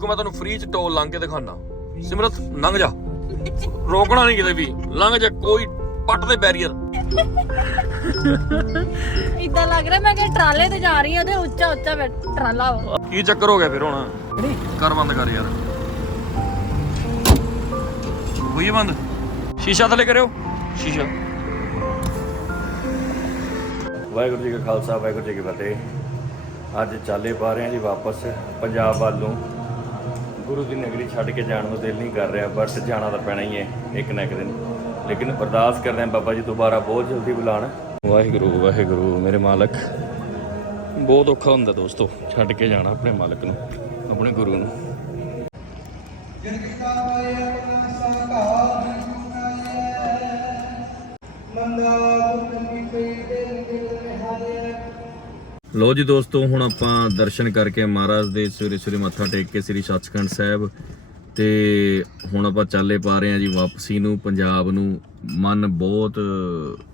ਕਿ ਮੈਂ ਤੁਹਾਨੂੰ ਫ੍ਰੀ ਚ ਟੋਲ ਲੰਘ ਕੇ ਦਿਖਾਣਾ ਸਿਮਰਤ ਲੰਘ ਜਾ। ਰੋਕਣਾ ਨਹੀਂ ਕਿਤੇ ਵੀ। ਲੰਘ ਜਾ ਕੋਈ ਪੱਟ ਦੇ ਬੈਰੀਅਰ ਇਦਾਂ ਲੱਗ ਰਿਹਾ ਮੈਂ ਕਿ ਟਰਾਲੇ ਤੇ ਜਾ ਰਹੀ ਹਾਂ ਤੇ ਉੱਚਾ ਉੱਚਾ ਬੈ- ਟਰਾਲਾ ਵਾ। ਕੀ ਚੱਕਰ ਹੋ ਗਿਆ ਫਿਰ ਹੁਣ? ਕਰ ਬੰਦ ਕਰ ਯਾਰ। ਹੋਈ ਬੰਦ? ਸ਼ੀਸ਼ਾ ਥੱਲੇ ਕਰਿਓ। ਸ਼ੀਸ਼ਾ। ਵਾਹਿਗੁਰੂ ਜੀ ਕਾ ਖਾਲਸਾ ਵਾਹਿਗੁਰੂ ਜੀ ਕੀ ਫਤਿਹ। ਅੱਜ ਚਾਲੇ ਪਾ ਰਹੇ ਹਾਂ ਜੀ ਵਾਪਸ ਪੰਜਾਬ ਵੱਲ ਗੁਰੂ ਦੀ ਨਗਰੀ ਛੱਡ ਕੇ ਜਾਣ ਨੂੰ ਦਿਲ ਨਹੀਂ ਕਰ ਰਿਹਾ ਬਟ ਜਾਣਾ ਤਾਂ ਪੈਣਾ ਹੀ ਹੈ, ਇੱਕ ਨਾ ਇੱਕ ਦਿਨ। ਲੇਕਿਨ ਅਰਦਾਸ ਕਰਦੇ ਹਾਂ ਬਾਬਾ ਜੀ ਦੁਬਾਰਾ ਬਹੁਤ ਜਲਦੀ ਬੁਲਾਣ। ਵਾਹਿਗੁਰੂ ਵਾਹਿਗੁਰੂ, ਮੇਰੇ ਮਾਲਕ। ਬਹੁਤ ਔਖਾ ਹੁੰਦਾ ਦੋਸਤੋ, ਛੱਡ ਕੇ ਜਾਣਾ ਆਪਣੇ ਮਾਲਕ ਨੂੰ, ਆਪਣੇ ਗੁਰੂ ਨੂੰ। ਲੋ ਜੀ ਦੋਸਤੋ, ਹੁਣ ਆਪਾਂ ਦਰਸ਼ਨ ਕਰਕੇ ਮਹਾਰਾਜ ਦੇ ਸਵੇਰੇ ਸਵੇਰੇ ਮੱਥਾ ਟੇਕ ਕੇ ਸ੍ਰੀ ਸੱਚਖੰਡ ਸਾਹਿਬ ਤੇ ਹੁਣ ਆਪਾਂ ਚੱਲੇ ਪਾ ਰਹੇ ਹਾਂ ਜੀ ਵਾਪਸੀ ਨੂੰ, ਪੰਜਾਬ ਨੂੰ। ਮਨ ਬਹੁਤ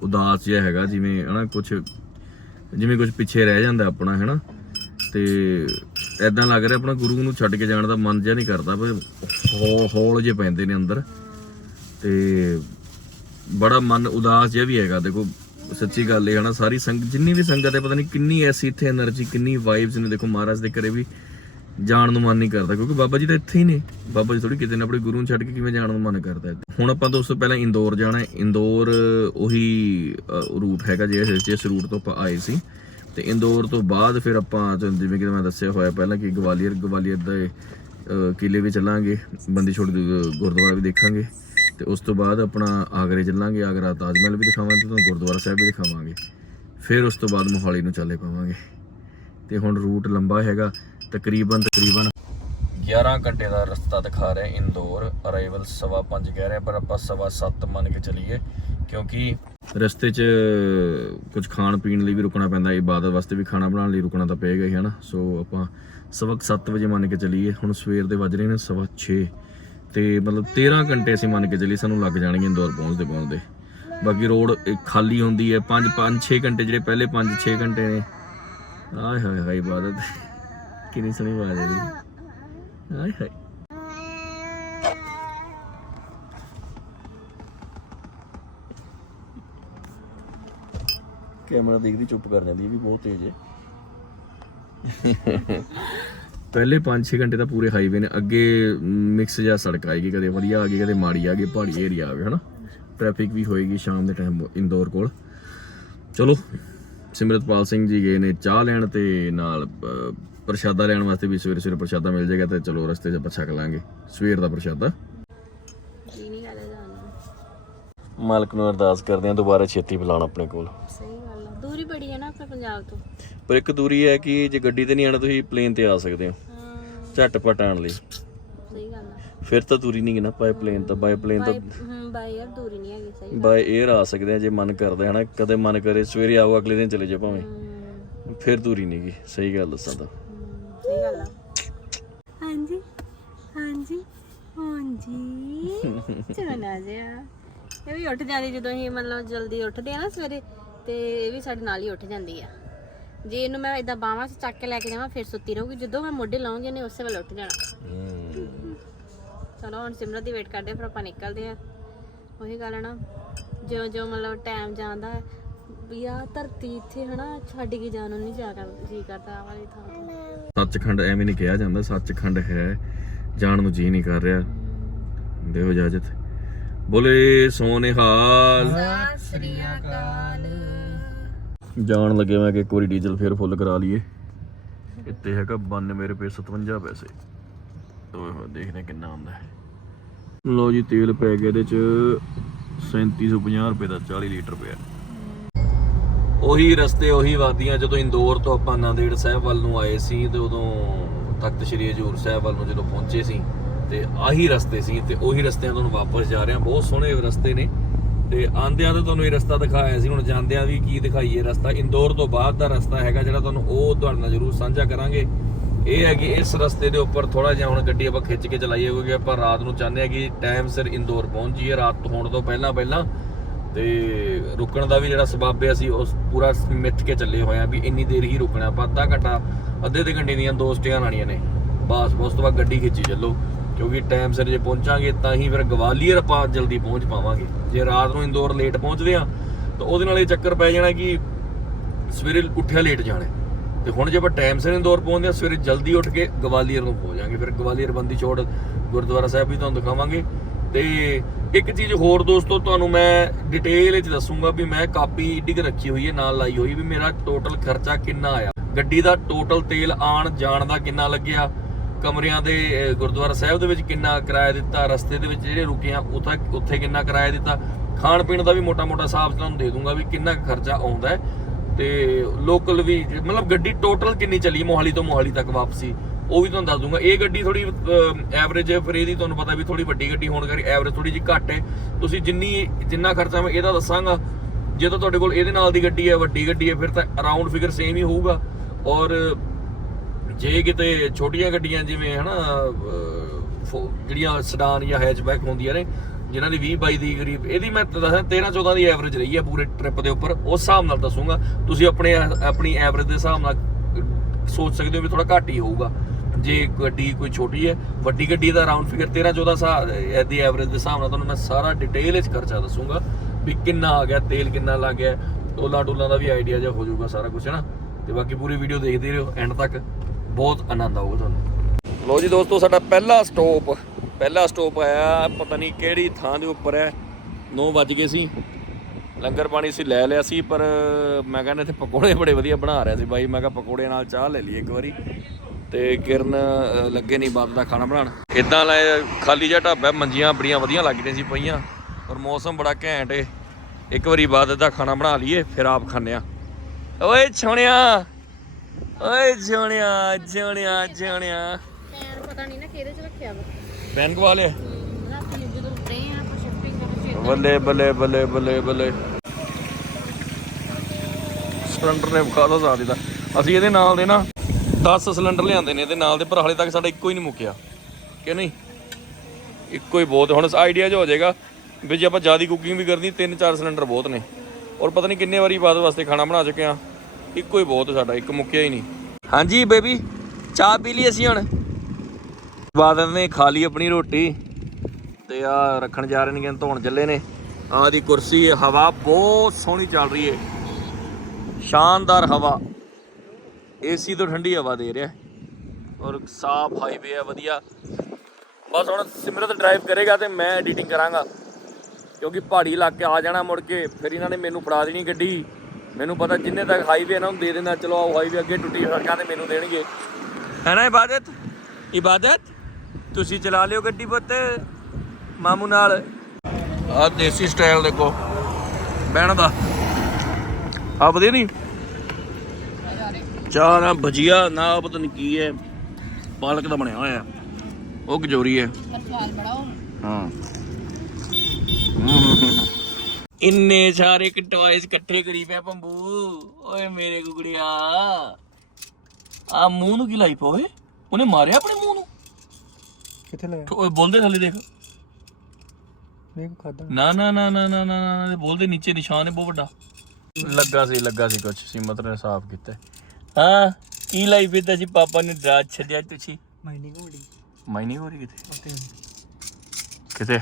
ਉਦਾਸ ਜਿਹਾ ਹੈਗਾ, ਜਿਵੇਂ ਹਨਾ ਕੁਝ ਜਿਵੇਂ ਕੁਝ ਪਿੱਛੇ ਰਹਿ ਜਾਂਦਾ ਆਪਣਾ, ਹੈਨਾ। ਤੇ ਐਦਾਂ ਲੱਗ ਰਿਹਾ ਆਪਣਾ ਗੁਰੂ ਨੂੰ ਛੱਡ ਕੇ ਜਾਣ ਦਾ ਮਨ ਜਿਹਾ ਨਹੀਂ ਕਰਦਾ ਪਰ ਹੌਲ ਹੌਲ ਜੇ ਪੈਂਦੇ ਨੇ ਅੰਦਰ। ਤੇ ਬੜਾ ਮਨ ਉਦਾਸ ਜਿਹਾ ਵੀ ਹੈਗਾ, ਦੇਖੋ। ਸੱਚੀ ਗੱਲ ਹੈ ਹਨਾ ਸਾਰੀ ਸੰਗਤ ਜਿੰਨੀ ਵੀ ਸੰਗਤ ਹੈ, ਪਤਾ ਨਹੀਂ ਕਿੰਨੀ ਐਸੀ ਇੱਥੇ એનર્ਜੀ ਕਿੰਨੀ ਵਾਈਬਸ ਨੇ, ਦੇਖੋ ਮਹਾਰਾਜ ਦੇ ਘਰੇ ਵੀ ਜਾਣ ਨੂੰ ਮਨ ਨਹੀਂ ਕਰਦਾ, ਕਿਉਂਕਿ ਬਾਬਾ ਜੀ ਤਾਂ ਇੱਥੇ ਹੀ ਨੇ। ਬਾਬਾ ਜੀ ਥੋੜੀ ਕਿਤੇ ਨਾ ਆਪਣੇ ਗੁਰੂ ਨੂੰ ਛੱਡ ਕੇ ਕਿਵੇਂ ਜਾਣ ਨੂੰ ਮਨ ਕਰਦਾ ਹੁਣ ਆਪਾਂ ਦੋਸਤੋ ਪਹਿਲਾਂ ਇੰਦੌਰ ਜਾਣਾ ਹੈ। ਇੰਦੌਰ ਉਹੀ ਰੂਟ ਹੈਗਾ ਜਿਹੜਾ ਜਿਸ ਰੂਟ ਤੋਂ ਆਪਾਂ ਆਏ ਸੀ। ਤੇ ਇੰਦੌਰ ਤੋਂ ਬਾਅਦ ਫਿਰ ਆਪਾਂ ਜਿਵੇਂ ਕਿ ਮੈਂ ਦੱਸਿਆ ਹੋਇਆ ਪਹਿਲਾਂ ਕਿ ਗਵਾਲੀਅਰ ਗਵਾਲੀਅਰ ਦੇ ਕਿਲੇ ਵੀ ਚੱਲਾਂਗੇ। ਬੰਦੀ ਛੋੜ, ਗੁਰਦੁਆਰਾ ਵੀ ਦੇਖਾਂਗੇ। ਤੇ ਉਸ ਤੋਂ ਬਾਅਦ ਆਪਣਾ ਆਗਰੇ ਚੱਲਾਂਗੇ, ਆਗਰਾ ਤਾਜ ਮਹਿਲ ਵੀ ਦਿਖਾਵਾਂਗੇ ਤੇ ਤੁਹਾਨੂੰ ਗੁਰਦੁਆਰਾ ਸਾਹਿਬ ਵੀ ਦਿਖਾਵਾਂਗੇ। ਫਿਰ ਉਸ ਤੋਂ ਬਾਅਦ ਮੋਹਾਲੀ ਨੂੰ ਚੱਲੇ ਪਾਵਾਂਗੇ। ਤੇ ਹੁਣ ਰੂਟ ਲੰਬਾ ਹੈਗਾ, ਤਕਰੀਬਨ ਤਕਰੀਬਨ 11 ਘੰਟੇ ਦਾ ਰਸਤਾ ਦਿਖਾ ਰਿਹਾ ਇੰਦੌਰ ਅਰਾਈਵਲ ਸਵਾ 5 ਕਹਿ ਰਿਹਾ, ਪਰ ਆਪਾਂ ਸਵਾ 7 ਮੰਨ ਕੇ ਚੱਲੀਏ, ਕਿਉਂਕਿ ਰਸਤੇ 'ਚ ਕੁਝ ਖਾਣ ਪੀਣ ਲਈ ਵੀ ਰੁਕਣਾ ਪੈਂਦਾ, ਇਬਾਦਤ ਵਾਸਤੇ ਵੀ ਖਾਣਾ ਬਣਾਉਣ ਲਈ ਰੁਕਣਾ ਤਾਂ ਪਏਗਾ ਹੀ, ਹਨਾ? ਸੋ ਆਪਾਂ ਸਵਾ 7 ਵਜੇ ਮੰਨ ਕੇ ਚੱਲੀਏ, ਹੁਣ ਸਵੇਰ ਦੇ ਵੱਜ ਰਹੇ ਨੇ ਸਵਾ 6 ਤੇ ਮਤਲਬ 13 ਘੰਟੇ ਅਸੀਂ ਮੰਨ ਕੇ ਚੱਲੀ ਸਾਨੂੰ ਲੱਗ ਜਾਣਗੇ ਇੰਦੌਰ ਪਹੁੰਚਦੇ ਪਹੁੰਚਦੇ। ਬਾਕੀ ਰੋਡ ਖਾਲੀ ਹੁੰਦੀ ਹੈ 5 5 6 ਘੰਟੇ ਜਿਹੜੇ ਪਹਿਲੇ 5 6 ਘੰਟੇ ਨੇ। ਆਏ ਹਾਏ ਹਾਏ ਇਬਾਦਤ ਕਿੰਨੀ ਸੋਹਣੀ ਆਵਾਜ਼ ਹੈ ਇਹਦੀ। ਆਏ ਹਾਏ। ਕੈਮਰਾ ਦੇਖਦੀ ਚੁੱਪ ਕਰ ਜਾਂਦੀ ਹੈ ਵੀ ਬਹੁਤ ਤੇਜ਼ ਹੈ। ਪਹਿਲੇ 5-6 ਘੰਟੇ ਤਾਂ ਪੂਰੇ ਹਾਈਵੇ ਨੇ। ਅੱਗੇ ਮਿਕਸ ਜਿਹਾ ਸੜਕ ਆਏਗੀ, ਕਦੇ ਵਧੀਆ ਆ ਗਈ ਕਦੇ ਮਾੜੀ ਆ ਗਈ ਪਹਾੜੀ ਏਰੀਆ ਆਵੇ, ਹਨਾ? ਟ੍ਰੈਫਿਕ ਵੀ ਹੋਏਗੀ ਸ਼ਾਮ ਦੇ ਟਾਈਮ ਇੰਦੌਰ ਕੋਲ। ਚਲੋ, ਸਿਮਰਤਪਾਲ ਸਿੰਘ ਜੀ ਗਏ ਨੇ ਚਾਹ ਲੈਣ ਤੇ ਨਾਲ ਪ੍ਰਸ਼ਾਦਾ ਲੈਣ ਵਾਸਤੇ ਵੀ ਸਵੇਰੇ ਸਵੇਰੇ ਪ੍ਰਸ਼ਾਦਾ ਮਿਲ ਜਾਏਗਾ ਤੇ ਚਲੋ ਰਸਤੇ 'ਚ ਆਪਾਂ ਲਾਂਗੇ। ਸਵੇਰ ਦਾ ਪ੍ਰਸ਼ਾਦਾ। ਮਾਲਕ ਨੂੰ ਅਰਦਾਸ ਕਰਦੇ ਆ ਦੁਬਾਰਾ ਛੇਤੀ ਬੁਲਾਉਣ ਆਪਣੇ ਕੋਲ। ਸਹੀ ਗੱਲ ਆ। ਦੂਰੀ ਬੜੀ ਹੈ ਨਾ, ਆਪਣੇ ਪੰਜਾਬ ਤੋਂ। ਪਰ ਇੱਕ ਦੂਰੀ ਹੈ ਕਿ ਜੇ ਗੱਡੀ ਤੇ ਨਹੀਂ ਆਣਾ ਤੁਸੀਂ ਪਲੇਨ ਤੇ ਆ ਸਕਦੇ ਹੋ। ਝਟਪਟ ਆਣ ਲਈ। ਸਹੀ ਗੱਲ ਆ। ਫਿਰ ਤਾਂ ਦੂਰੀ ਨਹੀਂ ਨਾ ਬਾਏ ਪਲੇਨ ਤਾਂ ਬਾਏ ਪਲੇਨ ਤਾਂ ਬਾਈ ਯਾਰ ਦੂਰੀ ਨਹੀਂ ਹੈਗੀ ਸਹੀ ਬਾਏ 에ਅਰ ਆ ਸਕਦੇ ਆ ਜੇ ਮਨ ਕਰਦਾ ਹੈ ਨਾ ਕਦੇ ਮਨ ਕਰੇ ਸਵੇਰੇ ਆਓ ਅਗਲੇ ਦਿਨ ਚਲੇ ਜਾ ਭਾਵੇਂ। ਫਿਰ ਦੂਰੀ ਨਹੀਂ ਗੀ ਸਹੀ ਗੱਲ ਦੱਸਾਂ ਤਾਂ। ਸਹੀ ਗੱਲ ਆ। ਹਾਂਜੀ ਹਾਂਜੀ ਹਾਂਜੀ। ਚਲਾ ਜਿਆ। ਇਹ ਵੀ ਉੱਠ ਜਾਂਦੀ ਜਦੋਂ ਅਸੀਂ ਮਤਲਬ ਜਲਦੀ ਉੱਠਦੇ ਆ ਨਾ ਸਵੇਰੇ ਤੇ ਇਹ ਵੀ ਸਾਡੇ ਨਾਲ ਹੀ ਉੱਠ ਜਾਂਦੀ ਆ। ਜੇ ਇਹਨੂੰ ਮੈਂ ਇਦਾਂ ਬਾਹਾਂ 'ਚ ਚੱਕ ਕੇ ਲੈ ਕੇ ਜਾਵਾਂ ਫਿਰ ਸੁੱਤੀ ਰਹੂਗੀ। ਜਦੋਂ ਮੈਂ ਮੋਢੇ ਲਾਉਂਗੀ ਇਹਨੇ ਉਸੇ ਵੇਲੇ ਉੱਠ ਜਾਣਾ। ਚਲੋ ਹੁਣ ਸਿਮਰਤ ਦੀ ਵੇਟ ਕਰਦੇ ਆ, ਫਿਰ ਆਪਾਂ ਨਿਕਲਦੇ ਆ। ਉਹੀ ਗੱਲ ਹੈ ਨਾ ਜਿਉਂ ਜਿਉਂ ਮਤਲਬ ਟਾਈਮ ਜਾਂਦਾ ਹੈ ਵੀ ਧਰਤੀ ਇੱਥੇ ਹਨਾ ਛੱਡ ਕੇ ਜਾਣ ਨੂੰ ਨਹੀਂ ਜਾ ਕਰ ਜੀ ਕਰਦਾ ਆਹ ਵਾਲੀ ਥਾਂ ਤੋਂ। ਸੱਚਖੰਡ ਐਵੇਂ ਨਹੀਂ ਕਿਹਾ ਜਾਂਦਾ ਸੱਚਖੰਡ ਹੈ ਜਾਣ ਨੂੰ ਜੀ ਨਹੀਂ ਕਰ ਰਿਹਾ। ਦਿਓ ਇਜਾਜ਼ਤ ਬੋਲੇ ਸੋਨੇਹਾਲ। ਸਤਿ ਸ੍ਰੀ ਅਕਾਲ। ਜਾਣ ਲੱਗੇ ਮੈਂ ਕਿ ਇੱਕ ਵਾਰੀ ਡੀਜ਼ਲ ਫੇਰ ਫੁੱਲ ਕਰਾ ਲਈਏ। ਇੱਥੇ ਹੈਗਾ 92 ਰੁਪਏ 57 ਪੈਸੇ। ਓਏ ਹੋਏ, ਦੇਖਦੇ ਕਿੰਨਾ ਆਉਂਦਾ ਹੈ। ਲੋ ਜੀ, ਤੇਲ ਪੈ ਗਿਆ ਇਹਦੇ ਚ 3750 ਰੁਪਏ ਦਾ 40 ਲੀਟਰ ਪਿਆ। ਉਹੀ ਰਸਤੇ, ਉਹੀ ਵਾਦੀਆਂ, ਜਦੋਂ ਇੰਦੌਰ ਤੋਂ ਆਪਾਂ ਨਾਂਦੇੜ ਸਾਹਿਬ ਵੱਲ ਨੂੰ ਆਏ ਸੀ ਤੇ ਉਦੋਂ ਤਖਤ ਸ੍ਰੀ ਹਜੂਰ ਸਾਹਿਬ ਵੱਲ ਨੂੰ ਜਦੋਂ ਪਹੁੰਚੇ ਸੀ, ਤੇ ਆਹੀ ਰਸਤੇ ਸੀ ਤੇ ਉਹੀ ਰਸਤਿਆਂ ਤੋਂ ਵਾਪਸ ਜਾ ਰਹੇ ਹਾਂ। ਬਹੁਤ ਸੋਹਣੇ ਰਸਤੇ ਨੇ। ਤੇ ਆਂਦਿਆਂ ਤਾਂ ਤੁਹਾਨੂੰ ਇਹ ਰਸਤਾ ਦਿਖਾਇਆ ਸੀ, ਹੁਣ ਜਾਂਦਿਆਂ ਵੀ ਕੀ ਦਿਖਾਈਏ ਰਸਤਾ? ਇੰਦੌਰ ਤੋਂ ਬਾਅਦ ਦਾ ਰਸਤਾ ਹੈਗਾ ਜਿਹੜਾ ਤੁਹਾਨੂੰ ਉਹ ਤੁਹਾਡੇ ਨਾਲ ਜ਼ਰੂਰ ਸਾਂਝਾ ਕਰਾਂਗੇ। ਇਹ ਹੈ ਕਿ ਇਸ ਰਸਤੇ ਦੇ ਉੱਪਰ ਥੋੜਾ ਜਿਹਾ ਹੁਣ ਗੱਡੀ ਆਪਾਂ ਖਿੱਚ ਕੇ ਚਲਾਈਏ, ਕਿਉਂਕਿ ਆਪਾਂ ਰਾਤ ਨੂੰ ਚਾਹੁੰਦੇ ਹਾਂ ਕਿ ਟਾਈਮ ਸਿਰ ਇੰਦੌਰ ਪਹੁੰਚ ਜਾਈਏ, ਰਾਤ ਹੋਣ ਤੋਂ ਪਹਿਲਾਂ ਪਹਿਲਾਂ। ਤੇ ਰੁਕਣ ਦਾ ਵੀ ਜਿਹੜਾ ਸਬੱਬ ਹੈ, ਅਸੀਂ ਉਸ ਪੂਰਾ ਮਿੱਥ ਕੇ ਚੱਲੇ ਹੋਏ ਆ ਵੀ ਇੰਨੀ ਦੇਰ ਹੀ ਰੁਕਣਾ ਆਪਾਂ ਅੱਧਾ ਘੰਟਾ ਅੱਧੇ ਦੇ ਘੰਟੇ ਦੀਆਂ ਦੋ ਸਟੇਆਂ ਲਾਣੀਆਂ ਨੇ। ਬਸ, ਉਸ ਤੋਂ ਬਾਅਦ ਗੱਡੀ ਖਿੱਚੀ ਚੱਲੋ। ਕਿਉਂਕਿ ਟਾਈਮ ਸਿਰ ਜੇ ਪਹੁੰਚਾਂਗੇ ਤਾਂ ਹੀ ਫਿਰ ਗਵਾਲੀਅਰ ਆਪਾਂ ਜਲਦੀ ਪਹੁੰਚ ਪਾਵਾਂਗੇ। ਜੇ ਰਾਤ ਨੂੰ ਇੰਦੌਰ ਲੇਟ ਪਹੁੰਚਦੇ ਆ, ਤਾਂ ਉਹਦੇ ਨਾਲ ਇਹ ਚੱਕਰ ਪੈ ਜਾਣਾ ਕਿ ਸਵੇਰੇ ਉੱਠਿਆ ਲੇਟ ਜਾਣਾ। ਹੈ। ਤੇ ਹੁਣ ਜੇ ਆਪਾਂ ਟਾਈਮ ਸਿਰ ਇੰਦੌਰ ਪਹੁੰਚਦੇ ਆ, ਸਵੇਰੇ ਜਲਦੀ ਉੱਠ ਕੇ ਗਵਾਲੀਅਰ ਨੂੰ ਪਹੁੰਚ ਜਾਾਂਗੇ ਫਿਰ ਗਵਾਲੀਅਰ ਬੰਦੀ ਛੋੜ ਗੁਰਦੁਆਰਾ ਸਾਹਿਬ ਵੀ ਤੁਹਾਨੂੰ ਦਿਖਾਵਾਂਗੇ। ਤੇ ਇੱਕ ਚੀਜ਼ ਹੋਰ ਦੋਸਤੋ, ਤੁਹਾਨੂੰ ਮੈਂ ਡਿਟੇਲ ਵਿੱਚ ਦੱਸੂਗਾ ਵੀ ਮੈਂ ਕਾਪੀ ਡਿਗ ਰੱਖੀ ਹੋਈ ਹੈ, ਨਾਲ ਲਾਈ ਹੋਈ ਵੀ ਮੇਰਾ ਟੋਟਲ ਖਰਚਾ ਕਿੰਨਾ ਆਇਆ। ਗੱਡੀ ਦਾ ਟੋਟਲ ਤੇਲ ਆਣ ਜਾਣ ਦਾ ਕਿੰਨਾ ਲੱਗਿਆ? ਕਮਰਿਆਂ ਦੇ ਗੁਰਦੁਆਰਾ ਸਾਹਿਬ ਦੇ ਵਿੱਚ ਕਿੰਨਾ ਕਿਰਾਇਆ ਦਿੱਤਾ, ਰਸਤੇ ਦੇ ਵਿੱਚ ਜਿਹੜੇ ਰੁਕੇ ਆ, ਉੱਥੇ ਉੱਥੇ ਕਿੰਨਾ ਕਿਰਾਇਆ ਦਿੱਤਾ। ਖਾਣ ਪੀਣ ਦਾ ਵੀ ਮੋਟਾ-ਮੋਟਾ ਹਿਸਾਬ ਤੁਹਾਨੂੰ ਦੇ ਦੂੰਗਾ ਵੀ ਕਿੰਨਾ ਕੁ ਖਰਚਾ ਆਉਂਦਾ ਹੈ। ਤੇ ਲੋਕਲ ਵੀ, ਮਤਲਬ ਗੱਡੀ ਟੋਟਲ ਕਿੰਨੀ ਚੱਲੀ, ਮੋਹਾਲੀ ਤੋਂ ਮੋਹਾਲੀ ਤੱਕ ਵਾਪਸੀ, ਉਹ ਵੀ ਤੁਹਾਨੂੰ ਦੱਸ ਦੂੰਗਾ। ਇਹ ਗੱਡੀ ਥੋੜੀ ਐਵਰੇਜ ਹੈ ਫਿਰ ਇਹਦੀ ਤੁਹਾਨੂੰ ਪਤਾ ਵੀ ਥੋੜੀ ਵੱਡੀ ਗੱਡੀ ਹੋਣ ਕਰਕੇ ਐਵਰੇਜ ਥੋੜੀ ਜਿਹੀ ਘੱਟ ਹੈ। ਤੁਸੀਂ ਜਿੰਨੀ, ਜਿੰਨਾ ਖਰਚਾ ਮੈਂ ਇਹਦਾ ਦੱਸਾਂਗਾ, ਜੇ ਤਾਂ ਤੁਹਾਡੇ ਕੋਲ ਇਹਦੇ ਨਾਲ ਦੀ ਗੱਡੀ ਹੈ, ਵੱਡੀ ਗੱਡੀ ਹੈ, ਫਿਰ ਤਾਂ ਅਰਾਊਂਡ ਫਿਗਰ ਸੇਮ ਹੀ ਹੋਊਗਾ। ਔਰ ਜੇ ਕਿਤੇ ਛੋਟੀਆਂ ਗੱਡੀਆਂ ਜਿਵੇਂ ਹਨਾ ਅਹ, ਫੋ- ਜਿਹੜੀਆਂ ਸਡਾਨ ਜਾਂ ਹੈਚਬੈਕ ਹੁੰਦੀਆਂ ਨੇ ਜਿਨ੍ਹਾਂ ਦੀ 20 22 ਦੀ ਕਰੀਬ ਇਹਦੀ ਮੈਂ ਦੱਸਾਂ 13 14 ਦੀ ਐਵਰੇਜ ਰਹੀ ਹੈ ਪੂਰੇ ਟ੍ਰਿਪ ਦੇ ਉੱਪਰ ਉਸ ਹਿਸਾਬ ਨਾਲ ਦੱਸੂਗਾ। ਤੁਸੀਂ ਆਪਣੇ ਆਪਣੀ ਐਵਰੇਜ ਦੇ ਹਿਸਾਬ ਨਾਲ ਸੋਚ ਸਕਦੇ ਹੋ ਵੀ ਥੋੜਾ ਘੱਟ ਹੀ ਹੋਊਗਾ। ਜੇ ਗੱਡੀ ਕੋਈ ਛੋਟੀ ਹੈ ਵੱਡੀ ਗੱਡੀ ਦਾ ਅਰਾਊਂਡ ਫਿਗਰ 13 14 ਸਾਲ ਦੀ ਐਵਰੇਜ ਦੇ ਹਿਸਾਬ ਨਾਲ ਤੁਹਾਨੂੰ ਮੈਂ ਸਾਰਾ ਡਿਟੇਲ ਵਿੱਚ ਖਰਚਾ ਦੱਸੂਗਾ ਵੀ ਕਿੰਨਾ ਆ ਗਿਆ ਤੇਲ ਕਿੰਨਾ ਲੱਗ ਗਿਆ ਟੋਲਾ ਟੋਲਾਂ ਦਾ ਵੀ ਆਈਡੀਆ ਜਿਹਾ ਹੋ ਜਾਊਗਾ ਸਾਰਾ ਕੁਝ ਹੈ ਨਾ ਤੇ ਬਾਕੀ ਪੂਰੀ ਵੀਡੀਓ ਦੇਖਦੇ ਰਹੋ ਐਂਡ ਤੱਕ। ਬਹੁਤ ਆਨੰਦ ਆਊਗਾ ਤੁਹਾਨੂੰ। ਲੋ ਜੀ ਦੋਸਤੋ, ਸਾਡਾ ਪਹਿਲਾ ਸਟਾਪ ਪਹਿਲਾ ਸਟਾਪ ਆਇਆ, ਪਤਾ ਨਹੀਂ ਕਿਹੜੀ ਥਾਂ ਦੇ ਉੱਪਰ ਹੈ। 9 ਵੱਜ ਗਏ ਸੀ। ਲੰਗਰ ਪਾਣੀ ਸੀ ਲੈ ਲਿਆ ਸੀ, ਪਰ ਮੈਂ ਕਹਿੰਦਾ ਇੱਥੇ ਪਕੌੜੇ ਬੜੇ ਵਧੀਆ ਬਣਾ ਰਿਹਾ ਸੀ ਬਾਈ। ਮੈਂ ਕਿਹਾ ਪਕੌੜੇ ਨਾਲ ਚਾਹ ਲੈ ਲਈਏ ਇੱਕ ਵਾਰੀ। ਤੇ ਕਿਰਨ ਲੱਗੇ ਨਹੀਂ ਬਾਤ ਦਾ ਖਾਣਾ ਬਣਾਉਣ। ਇਦਾਂ ਲੈ, ਖਾਲੀ ਜਿਹਾ ਢਾਬਾ ਮੰਜੀਆਂ ਬੜੀਆਂ ਵਧੀਆ ਲੱਗਦੀਆਂ ਸੀ ਪਈਆਂ, ਪਰ ਮੌਸਮ ਬੜਾ ਘੈਂਟ ਏ। ਇੱਕ ਵਾਰੀ ਬਾਅਦ ਦਾ ਖਾਣਾ ਬਣਾ ਲਈਏ, ਫਿਰ ਆਪ ਖਾਂਦੇ ਆ ਓਏ, ਛੋਣਿਆ! ਓਏ ਛੋਣਿਆ ਛੋਣਿਆ ਛੋਣਿਆ ਪੈਰ ਪਤਾ ਨਹੀਂ ਨਾ ਕਿਹਦੇ ਚ ਰੱਖਿਆ ਵਾ। ਪੈਨ ਕਵਾ ਲਿਆ ਰਾਤੀ ਜਦੋਂ ਉੱਤੇ ਆ ਆਪਾਂ ਸ਼ਿਫਟਿੰਗ ਕਰਨ ਚ ਬੱਲੇ ਬੱਲੇ ਬੱਲੇ ਬੱਲੇ ਬੱਲੇ। ਸਿਲੰਡਰ ਨੇ ਖਾਦਾ ਸਾਥ ਦਿੱਤਾ ਅਸੀਂ ਇਹਦੇ ਨਾਲ ਦੇ ਨਾ 10 ਸਿਲੰਡਰ ਲਿਆਂਦੇ ਨੇ ਇਹਦੇ ਨਾਲ ਦੇ ਪਰ ਹਾਲੇ ਤੱਕ ਸਾਡਾ ਇੱਕੋ ਹੀ ਨਹੀਂ ਮੁੱਕਿਆ। ਕਿ ਨਹੀਂ? ਇੱਕੋ ਹੀ ਬਹੁਤ। ਹੁਣ ਆਈਡੀਆ ਜੋ ਹੋ ਜਾਏਗਾ ਵੀ ਜੇ ਆਪਾਂ ਜ਼ਿਆਦਾ ਕੁਕਿੰਗ ਵੀ ਕਰਨੀ ਤਿੰਨ ਚਾਰ ਸਿਲੰਡਰ ਬਹੁਤ ਨੇ। ਔਰ ਪਤਾ ਨਹੀਂ ਕਿੰਨੇ ਵਾਰੀ ਬਾਅਦ ਵਾਸਤੇ ਖਾਣਾ ਬਣਾ ਚੁੱਕੇ ਆ। ਇੱਕੋ ਹੀ ਬਹੁਤ ਸਾਡਾ, ਇੱਕ ਮੁੱਕਿਆ ਹੀ ਨਹੀਂ। ਹਾਂਜੀ ਬੇਬੀ, ਚਾਹ ਪੀ ਲਈ ਅਸੀਂ ਹੁਣ। ਬਾਦਲ ਨੇ ਖਾ ਲਈ ਆਪਣੀ ਰੋਟੀ। ਤੇ ਆ ਰੱਖਣ ਜਾ ਰਹੇ ਨੇ ਧੋਣ ਚੱਲੇ ਨੇ। ਆਹ ਦੀ ਕੁਰਸੀ ਹਵਾ ਬਹੁਤ ਸੋਹਣੀ ਚੱਲ ਰਹੀ ਹੈ। ਸ਼ਾਨਦਾਰ ਹਵਾ। ਏਸੀ ਤੋਂ ਠੰਡੀ ਹਵਾ ਦੇ ਰਿਹਾ। ਔਰ ਸਾਫ਼ ਹਾਈਵੇ ਆ, ਵਧੀਆ। ਬਸ ਹੁਣ ਸਿਮਰਤ ਡਰਾਈਵ ਕਰੇਗਾ ਤੇ ਮੈਂ ਐਡੀਟਿੰਗ ਕਰਾਂਗਾ। ਕਿਉਂਕਿ ਪਹਾੜੀ ਇਲਾਕੇ ਆ ਜਾਣਾ ਮੁੜ ਕੇ, ਫਿਰ ਇਹਨਾਂ ਨੇ ਮੈਨੂੰ ਫੜਾ ਦੇਣੀ ਗੱਡੀ। ਮੈਨੂੰ ਪਤਾ ਜਿੰਨੇ ਤੱਕ ਹਾਈਵੇ ਇਹਨਾਂ ਨੂੰ ਦੇ ਦੇਣਾ ਚਲੋ ਆਓ ਹਾਈਵੇ ਅੱਗੇ ਟੁੱਟੀ ਸੜਕਾਂ ਤੇ ਮੈਨੂੰ ਦੇਣਗੇ। ਹੈ ਨਾ ਇਬਾਦਤ? ਇਬਾਦਤ? ਤੁਸੀਂ ਚਲਾ ਲਿਓ ਗੱਡੀ ਪੁੱਤ ਮਾਮੂ ਨਾਲ। ਆ ਦੇਸੀ ਸਟਾਈਲ ਦੇਖੋ। ਬਹਿਣ ਦਾ। ਆ ਵਧੀਆ ਨਹੀਂ? ਚਾਹ ਨਾ ਭਜੀਆ ਨਾ ਪਤਾ ਨਹੀਂ ਕੀ ਹੈ। ਪਾਲਕ ਦਾ ਬਣਿਆ ਹੋਇਆ। ਉਹ ਕਜੋਰੀ ਹੈ। ਹਾਂ। इन्ने सारे टॉयज कट्ठे करी पे पंबू ओए मेरे गुगड़िया। आ मुँह नु की लाई पोए उन्हें मारे अपने मुँह नु? किथे लगा ओए बोलदे थले देख। मेरे को खादा ना ना ना ना ना ना ना बोलदे नीचे निशान है बहुत बड़ा लगा सी लगा सी कुछ सीमत ने साफ़ कीता। हाँ की लाई पे जी पापा ने डरा छड़िया तुसी? माइनिंग हो रही माइनिंग हो रही किथे किथे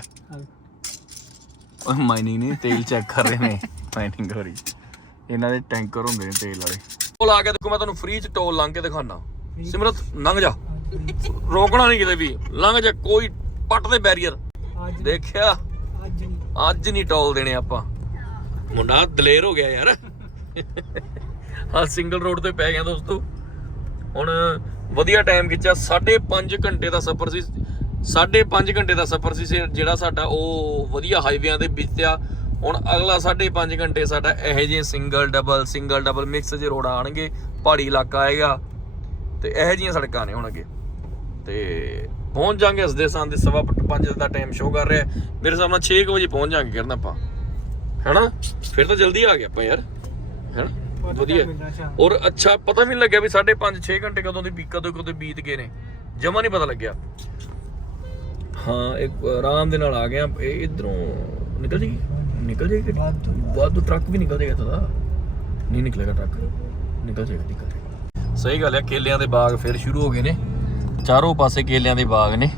ਉਹ ਮਾਈਨਿੰਗ ਨਹੀਂ ਤੇਲ ਚੈੱਕ ਕਰ ਰਹੇ ਨੇ। ਮਾਈਨਿੰਗ ਹੋ ਰਹੀ। ਇਹਨਾਂ ਦੇ ਟੈਂਕਰ ਹੁੰਦੇ ਨੇ ਤੇਲ ਵਾਲੇ। ਉਹ ਲਾ ਕੇ ਦੇਖੋ ਮੈਂ ਤੁਹਾਨੂੰ ਫ੍ਰੀ ਚ ਟੋਲ ਲੰਘ ਕੇ ਦਿਖਾਣਾ ਸਿਮਰਤ ਲੰਘ ਜਾ। ਰੋਕਣਾ ਨਹੀਂ ਕਿਤੇ ਵੀ। ਲੰਘ ਜਾ ਕੋਈ ਪੱਟ ਦੇ ਬੈਰੀਅਰ ਦੇਖਿਆ? ਅੱਜ ਨਹੀਂ। ਅੱਜ ਨਹੀਂ ਟੋਲ ਦੇਣੇ ਆਪਾਂ। ਮੁੰਡਾ ਦਲੇਰ ਹੋ ਗਿਆ ਯਾਰ। ਆ ਸਿੰਗਲ ਰੋਡ ਤੇ ਪੈ ਗਿਆ ਦੋਸਤੋ। ਹੁਣ ਵਧੀਆ ਟਾਈਮ ਖਿੱਚਿਆ। 5.5 ਘੰਟੇ ਦਾ ਸਫ਼ਰ ਸੀ। 5.5 ਘੰਟੇ ਦਾ ਸਫ਼ਰ ਸੀ ਜਿਹੜਾ ਸਾਡਾ ਉਹ ਵਧੀਆ ਹਾਈਵੇਆਂ ਦੇ ਵਿੱਚ ਆ। ਹੁਣ ਅਗਲਾ 5.5 ਘੰਟੇ ਸਾਡਾ ਇਹੋ ਜਿਹੇ single double single double mix ਜਿਹੇ ਰੋਡ ਆਣਗੇ ਪਹਾੜੀ ਇਲਾਕਾ ਆਏਗਾ ਤੇ ਇਹੋ ਜਿਹੀਆਂ ਸੜਕਾਂ ਨੇ ਹੁਣ ਅੱਗੇ ਤੇ ਪਹੁੰਚ ਜਾਾਂਗੇ ਹਸਦੇ ਸਾਂ ਦੇ ਸਵਾ 5 ਦਾ ਟਾਈਮ ਸ਼ੋ ਕਰ ਰਿਹਾ। ਮੇਰੇ ਨਾਲ 6 ਵਜੇ ਪਹੁੰਚ ਜਾਾਂਗੇ ਕਰਨ ਆਪਾਂ। ਹੈਨਾ? ਫਿਰ ਤਾਂ ਜਲਦੀ ਆ ਗਿਆ ਆਪਾਂ ਯਾਰ। ਹੈਨਾ? ਵਧੀਆ। ਔਰ ਅੱਛਾ ਪਤਾ ਵੀ ਨਹੀਂ ਲੱਗਿਆ ਵੀ 5.5 6 ਘੰਟੇ ਕਦੋਂ ਦੀ ਬੀ- ਕਦੋਂ ਕਦੋਂ ਬੀਤ ਗਏ ਨੇ। ਜਮਾ ਨਹੀਂ ਪਤਾ ਲੱਗਿਆ। ਹਾਂ ਇੱਕ ਆਰਾਮ ਦੇ ਨਾਲ ਆ ਗਿਆ ਇਹ ਇਧਰੋਂ ਨਿਕਲ ਜੀ ਨਿਕਲ ਜਾਏਗੀ ਵਾਧੂ। ਟਰੱਕ ਵੀ ਨਿਕਲ ਜਾਏਗਾ ਤਾਂ ਨਹੀਂ ਨਿਕਲੇਗਾ ਟਰੱਕ। ਨਿਕਲ ਜਾਏਗਾ ਨਿਕਲ ਸਹੀ ਗੱਲ ਹੈ ਕੇਲਿਆਂ ਦੇ ਬਾਗ ਫਿਰ ਸ਼ੁਰੂ ਹੋ ਗਏ ਨੇ। ਚਾਰੋਂ ਪਾਸੇ ਕੇਲਿਆਂ ਦੇ ਬਾਗ ਨੇ।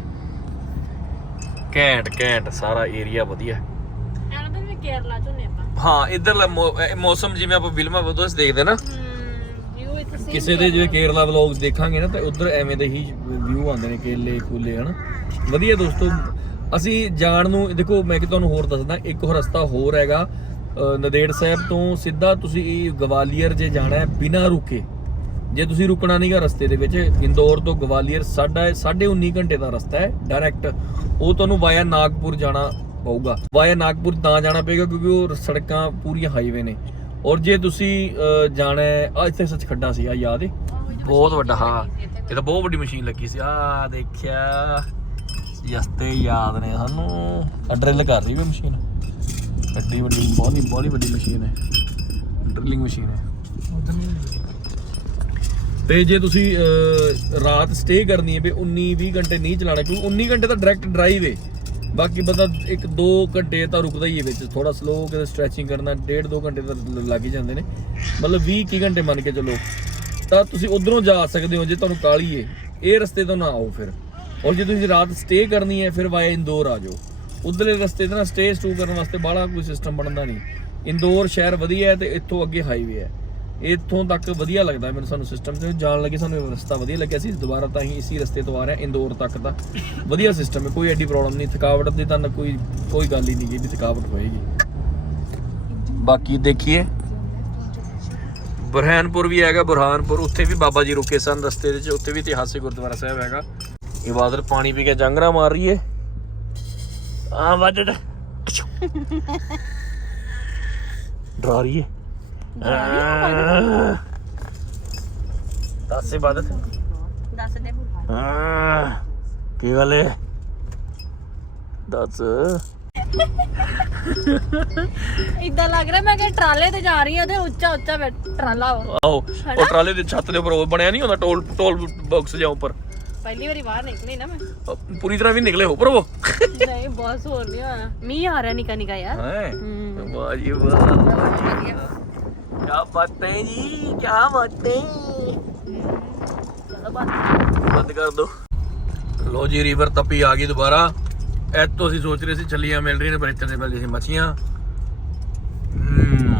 ਘੈਂਟ ਘੈਂਟ ਸਾਰਾ ਏਰੀਆ ਵਧੀਆ। ਐਂ ਤਾਂ ਵੀ ਕੇਰਲਾ ਚ ਹੁੰਨੇ ਆਪਾਂ। ਹਾਂ ਇਧਰਲਾ ਮੌਸਮ ਜਿਵੇਂ ਆਪਾਂ ਫਿਲਮਾਂ ਵਿੱਚ ਦੇਖਦੇ ਨਾ ਕਿਸੇ ਦੇ ਜਿਵੇਂ ਕੇਰਲਾ ਵਲੌਗਸ ਦੇਖਾਂਗੇ ਨਾ ਤਾਂ ਉਧਰ ਐਵੇਂ ਦੇ ਹੀ ਵਿਊ ਆਉਂਦੇ ਨੇ ਕੇਲੇ ਕੂਲੇ ਹਨਾ। ਵਧੀਆ ਦੋਸਤੋ ਅਸੀਂ ਜਾਣ ਨੂੰ ਦੇਖੋ ਮੈਂ ਕਿ ਤੁਹਾਨੂੰ ਹੋਰ ਦੱਸਦਾ ਇੱਕ ਹੋਰ ਰਸਤਾ ਹੋਰ ਹੈਗਾ ਨੰਦੇੜ ਸਾਹਿਬ ਤੋਂ ਸਿੱਧਾ ਤੁਸੀਂ ਗਵਾਲੀਅਰ ਜੇ ਜਾਣਾ ਹੈ ਬਿਨਾਂ ਰੁਕੇ। ਜੇ ਤੁਸੀਂ ਰੁਕਣਾ ਨਹੀਂਗਾ ਰਸਤੇ ਦੇ ਵਿੱਚ ਇੰਦੌਰ ਤੋਂ ਗਵਾਲੀਅਰ ਸਾਡਾ 19 ਘੰਟੇ ਦਾ ਰਸਤਾ ਹੈ ਡਾਇਰੈਕਟ ਉਹ ਤੁਹਾਨੂੰ ਵਾਇਆ ਨਾਗਪੁਰ ਜਾਣਾ ਪਊਗਾ। ਵਾਇਆ ਨਾਗਪੁਰ ਤਾਂ ਜਾਣਾ ਪਏਗਾ ਕਿਉਂਕਿ ਉਹ ਸੜਕਾਂ ਪੂਰੀਆਂ ਹਾਈਵੇ ਨੇ। ਔਰ ਜੇ ਤੁਸੀਂ ਜਾਣਾ ਆ ਇੱਥੇ ਸੱਚ ਖੱਡਾ ਸੀ ਆ ਯਾਦ ਹੈ ਬਹੁਤ ਵੱਡਾ ਹਾਂ। ਇਹ ਤਾਂ ਬਹੁਤ ਵੱਡੀ ਮਸ਼ੀਨ ਲੱਗੀ ਸੀ। ਆ ਦੇਖਿਆ। ਯਸਤੇ ਯਾਦ ਨੇ ਸਾਨੂੰ। ਆ ਡਰਿਲ ਕਰ ਰਹੀ ਵੀ ਮਸ਼ੀਨ ਐਡੀ ਵੱਡੀ ਬਹੁਤ ਹੀ ਬਹੁਤ ਹੀ ਵੱਡੀ ਮਸ਼ੀਨ ਹੈ। ਡਰਿਲਿੰਗ ਮਸ਼ੀਨ ਹੈ। ਤੇ ਜੇ ਤੁਸੀਂ ਰਾਤ ਸਟੇ ਕਰਨੀ ਹੈ ਵੀ 19 20 ਘੰਟੇ ਨਹੀਂ ਚਲਾਣਾ ਕਿਉਂਕਿ 19 ਘੰਟੇ ਤਾਂ ਡਾਇਰੈਕਟ ਡਰਾਈਵ ਹੈ ਬਾਕੀ ਬੰਦਾ ਇੱਕ 2 ਘੰਟੇ ਤਾਂ ਰੁਕਦਾ ਹੀ ਹੈ ਵਿੱਚ। ਥੋੜਾ ਸਲੋ ਕਿਤੇ ਸਟ੍ਰੈਚਿੰਗ ਕਰਨਾ, ਡੇਢ 2 ਘੰਟੇ ਤਾਂ ਲੱਗ ਹੀ ਜਾਂਦੇ ਨੇ। ਮਤਲਬ 20 ਕੀ ਘੰਟੇ ਮੰਨ ਕੇ ਚੱਲੋ। ਤਾਂ ਤੁਸੀਂ ਉਧਰੋਂ ਜਾ ਸਕਦੇ ਹੋ ਜੇ ਤੁਹਾਨੂੰ ਕਾਲੀ ਹੈ ਇਹ ਰਸਤੇ ਤੋਂ ਨਾ ਆਓ ਫਿਰ। ਔਰ ਜੇ ਤੁਸੀਂ ਰਾਤ ਸਟੇ ਕਰਨੀ ਹੈ, ਫਿਰ ਵਾਇਆ ਇੰਦੌਰ ਆ ਜਾਓ। ਉਧਰਲੇ ਰਸਤੇ ਤੇ ਨਾ ਸਟੇ ਸਟੂ ਕਰਨ ਵਾਸਤੇ ਬਾਹਲਾ ਕੋਈ ਸਿਸਟਮ ਬਣਦਾ ਨਹੀਂ। ਇੰਦੌਰ ਸ਼ਹਿਰ ਵਧੀਆ ਹੈ ਤੇ ਇੱਥੋਂ ਅੱਗੇ ਹਾਈਵੇ ਹੈ। ਇੱਥੋਂ ਤੱਕ ਵਧੀਆ ਲੱਗਦਾ ਮੈਨੂੰ ਸਾਨੂੰ ਸਿਸਟਮ ਤੇ ਜਾਣ ਲੱਗੇ ਸਾਨੂੰ ਇਹ ਰਸਤਾ ਵਧੀਆ ਲੱਗਿਆ ਸੀ। ਦੁਬਾਰਾ ਤਾਂ ਹੀ ਇਸੇ ਰਸਤੇ ਤੋਂ ਆ ਰਹੇ ਹਾਂ, ਇੰਦੌਰ ਤੱਕ ਦਾ ਵਧੀਆ ਸਿਸਟਮ ਹੈ, ਕੋਈ ਐਡੀ ਪ੍ਰੋਬਲਮ ਨਹੀਂ। ਥਕਾਵਟ ਦੀ ਤਾਂ ਕੋਈ ਕੋਈ ਗੱਲ ਹੀ ਨਹੀਂ ਗੀ ਵੀ ਥਕਾਵਟ ਹੋਏਗੀ। ਬਾਕੀ ਦੇਖੀਏ। ਬੁਰਹਾਨਪੁਰ ਵੀ ਹੈਗਾ, ਬੁਰਹਾਨਪੁਰ। ਉੱਥੇ ਵੀ ਬਾਬਾ ਜੀ ਰੁਕੇ ਸਨ ਰਸਤੇ ਦੇ ਵਿੱਚ। ਉੱਥੇ ਵੀ ਇਤਿਹਾਸਿਕ ਗੁਰਦੁਆਰਾ ਸਾਹਿਬ ਹੈਗਾ। ਇਬਾਦਤ ਪਾਣੀ ਪੀ ਕੇ ਜੰਗਰਾ ਮਾਰ ਰਹੀ ਏ। ਆ ਵੱਡ ਡਰਾ ਰਹੀ ਏ। ਦੱਸ ਇਬਾਦਤ। ਦੱਸ ਦੇ। ਕੀ ਗੱਲ ਏ? ਦੱਸ। ਇਦਾਂ ਲੱਗ ਰਿਹਾ ਮੈਂ ਕਿ ਟਰਾਲੇ ਤੇ ਜਾ ਰਹੀ ਹਾਂ ਤੇ ਉੱਚਾ ਉੱਚਾ ਟਰਾਲਾ ਵਾ ਆਹੋ ਉਹ ਟਰਾਲੇ ਦੇ ਛੱਤ ਦੇ ਉੱਪਰ ਉਹ ਬਣਿਆ ਨਹੀਂ ਹੁੰਦਾ ਟੋਲ ਟੋਲ ਬਾਕਸ ਜਾਂ ਉੱਪਰ। ਪਹਿਲੀ ਵਾਰੀ ਬਾਹਰ ਨਿਕਲੀ ਨਾ ਮੈਂ। ਉਹ ਪੂਰੀ ਤਰ੍ਹਾਂ ਵੀ ਨਿਕਲੇ ਉੱਪਰ ਉਹ ਨਹੀਂ ਬਹੁਤ ਹੋਰ ਨਹੀਂ ਹੋਇਆ ਮੀਂਹ ਆ ਰਿਹਾ ਨਿਕਾ ਨਿਕਾ ਯਾਰ ਹੈ? ਹੂੰ। ਵਾਹ ਜੀ ਵਾਹ। क्या बातें जी क्या बातें ਬੰਦ ਕਰ ਦੋ ਲੋ ਜੀ ਰਿਵਰ ਤਪੀ ਆ ਗਈ ਦੁਬਾਰਾ ਐਤੋਂ ਅਸੀਂ ਸੋਚ ਰਹੇ ਸੀ ਚੱਲੀਆਂ ਮਿਲ ਰਹੀਆਂ ਨੇ ਪਰ ਇੱਥੇ ਤੇ ਮਿਲ ਰਹੀ ਸੀ ਮੱਛੀਆਂ ਹਮ,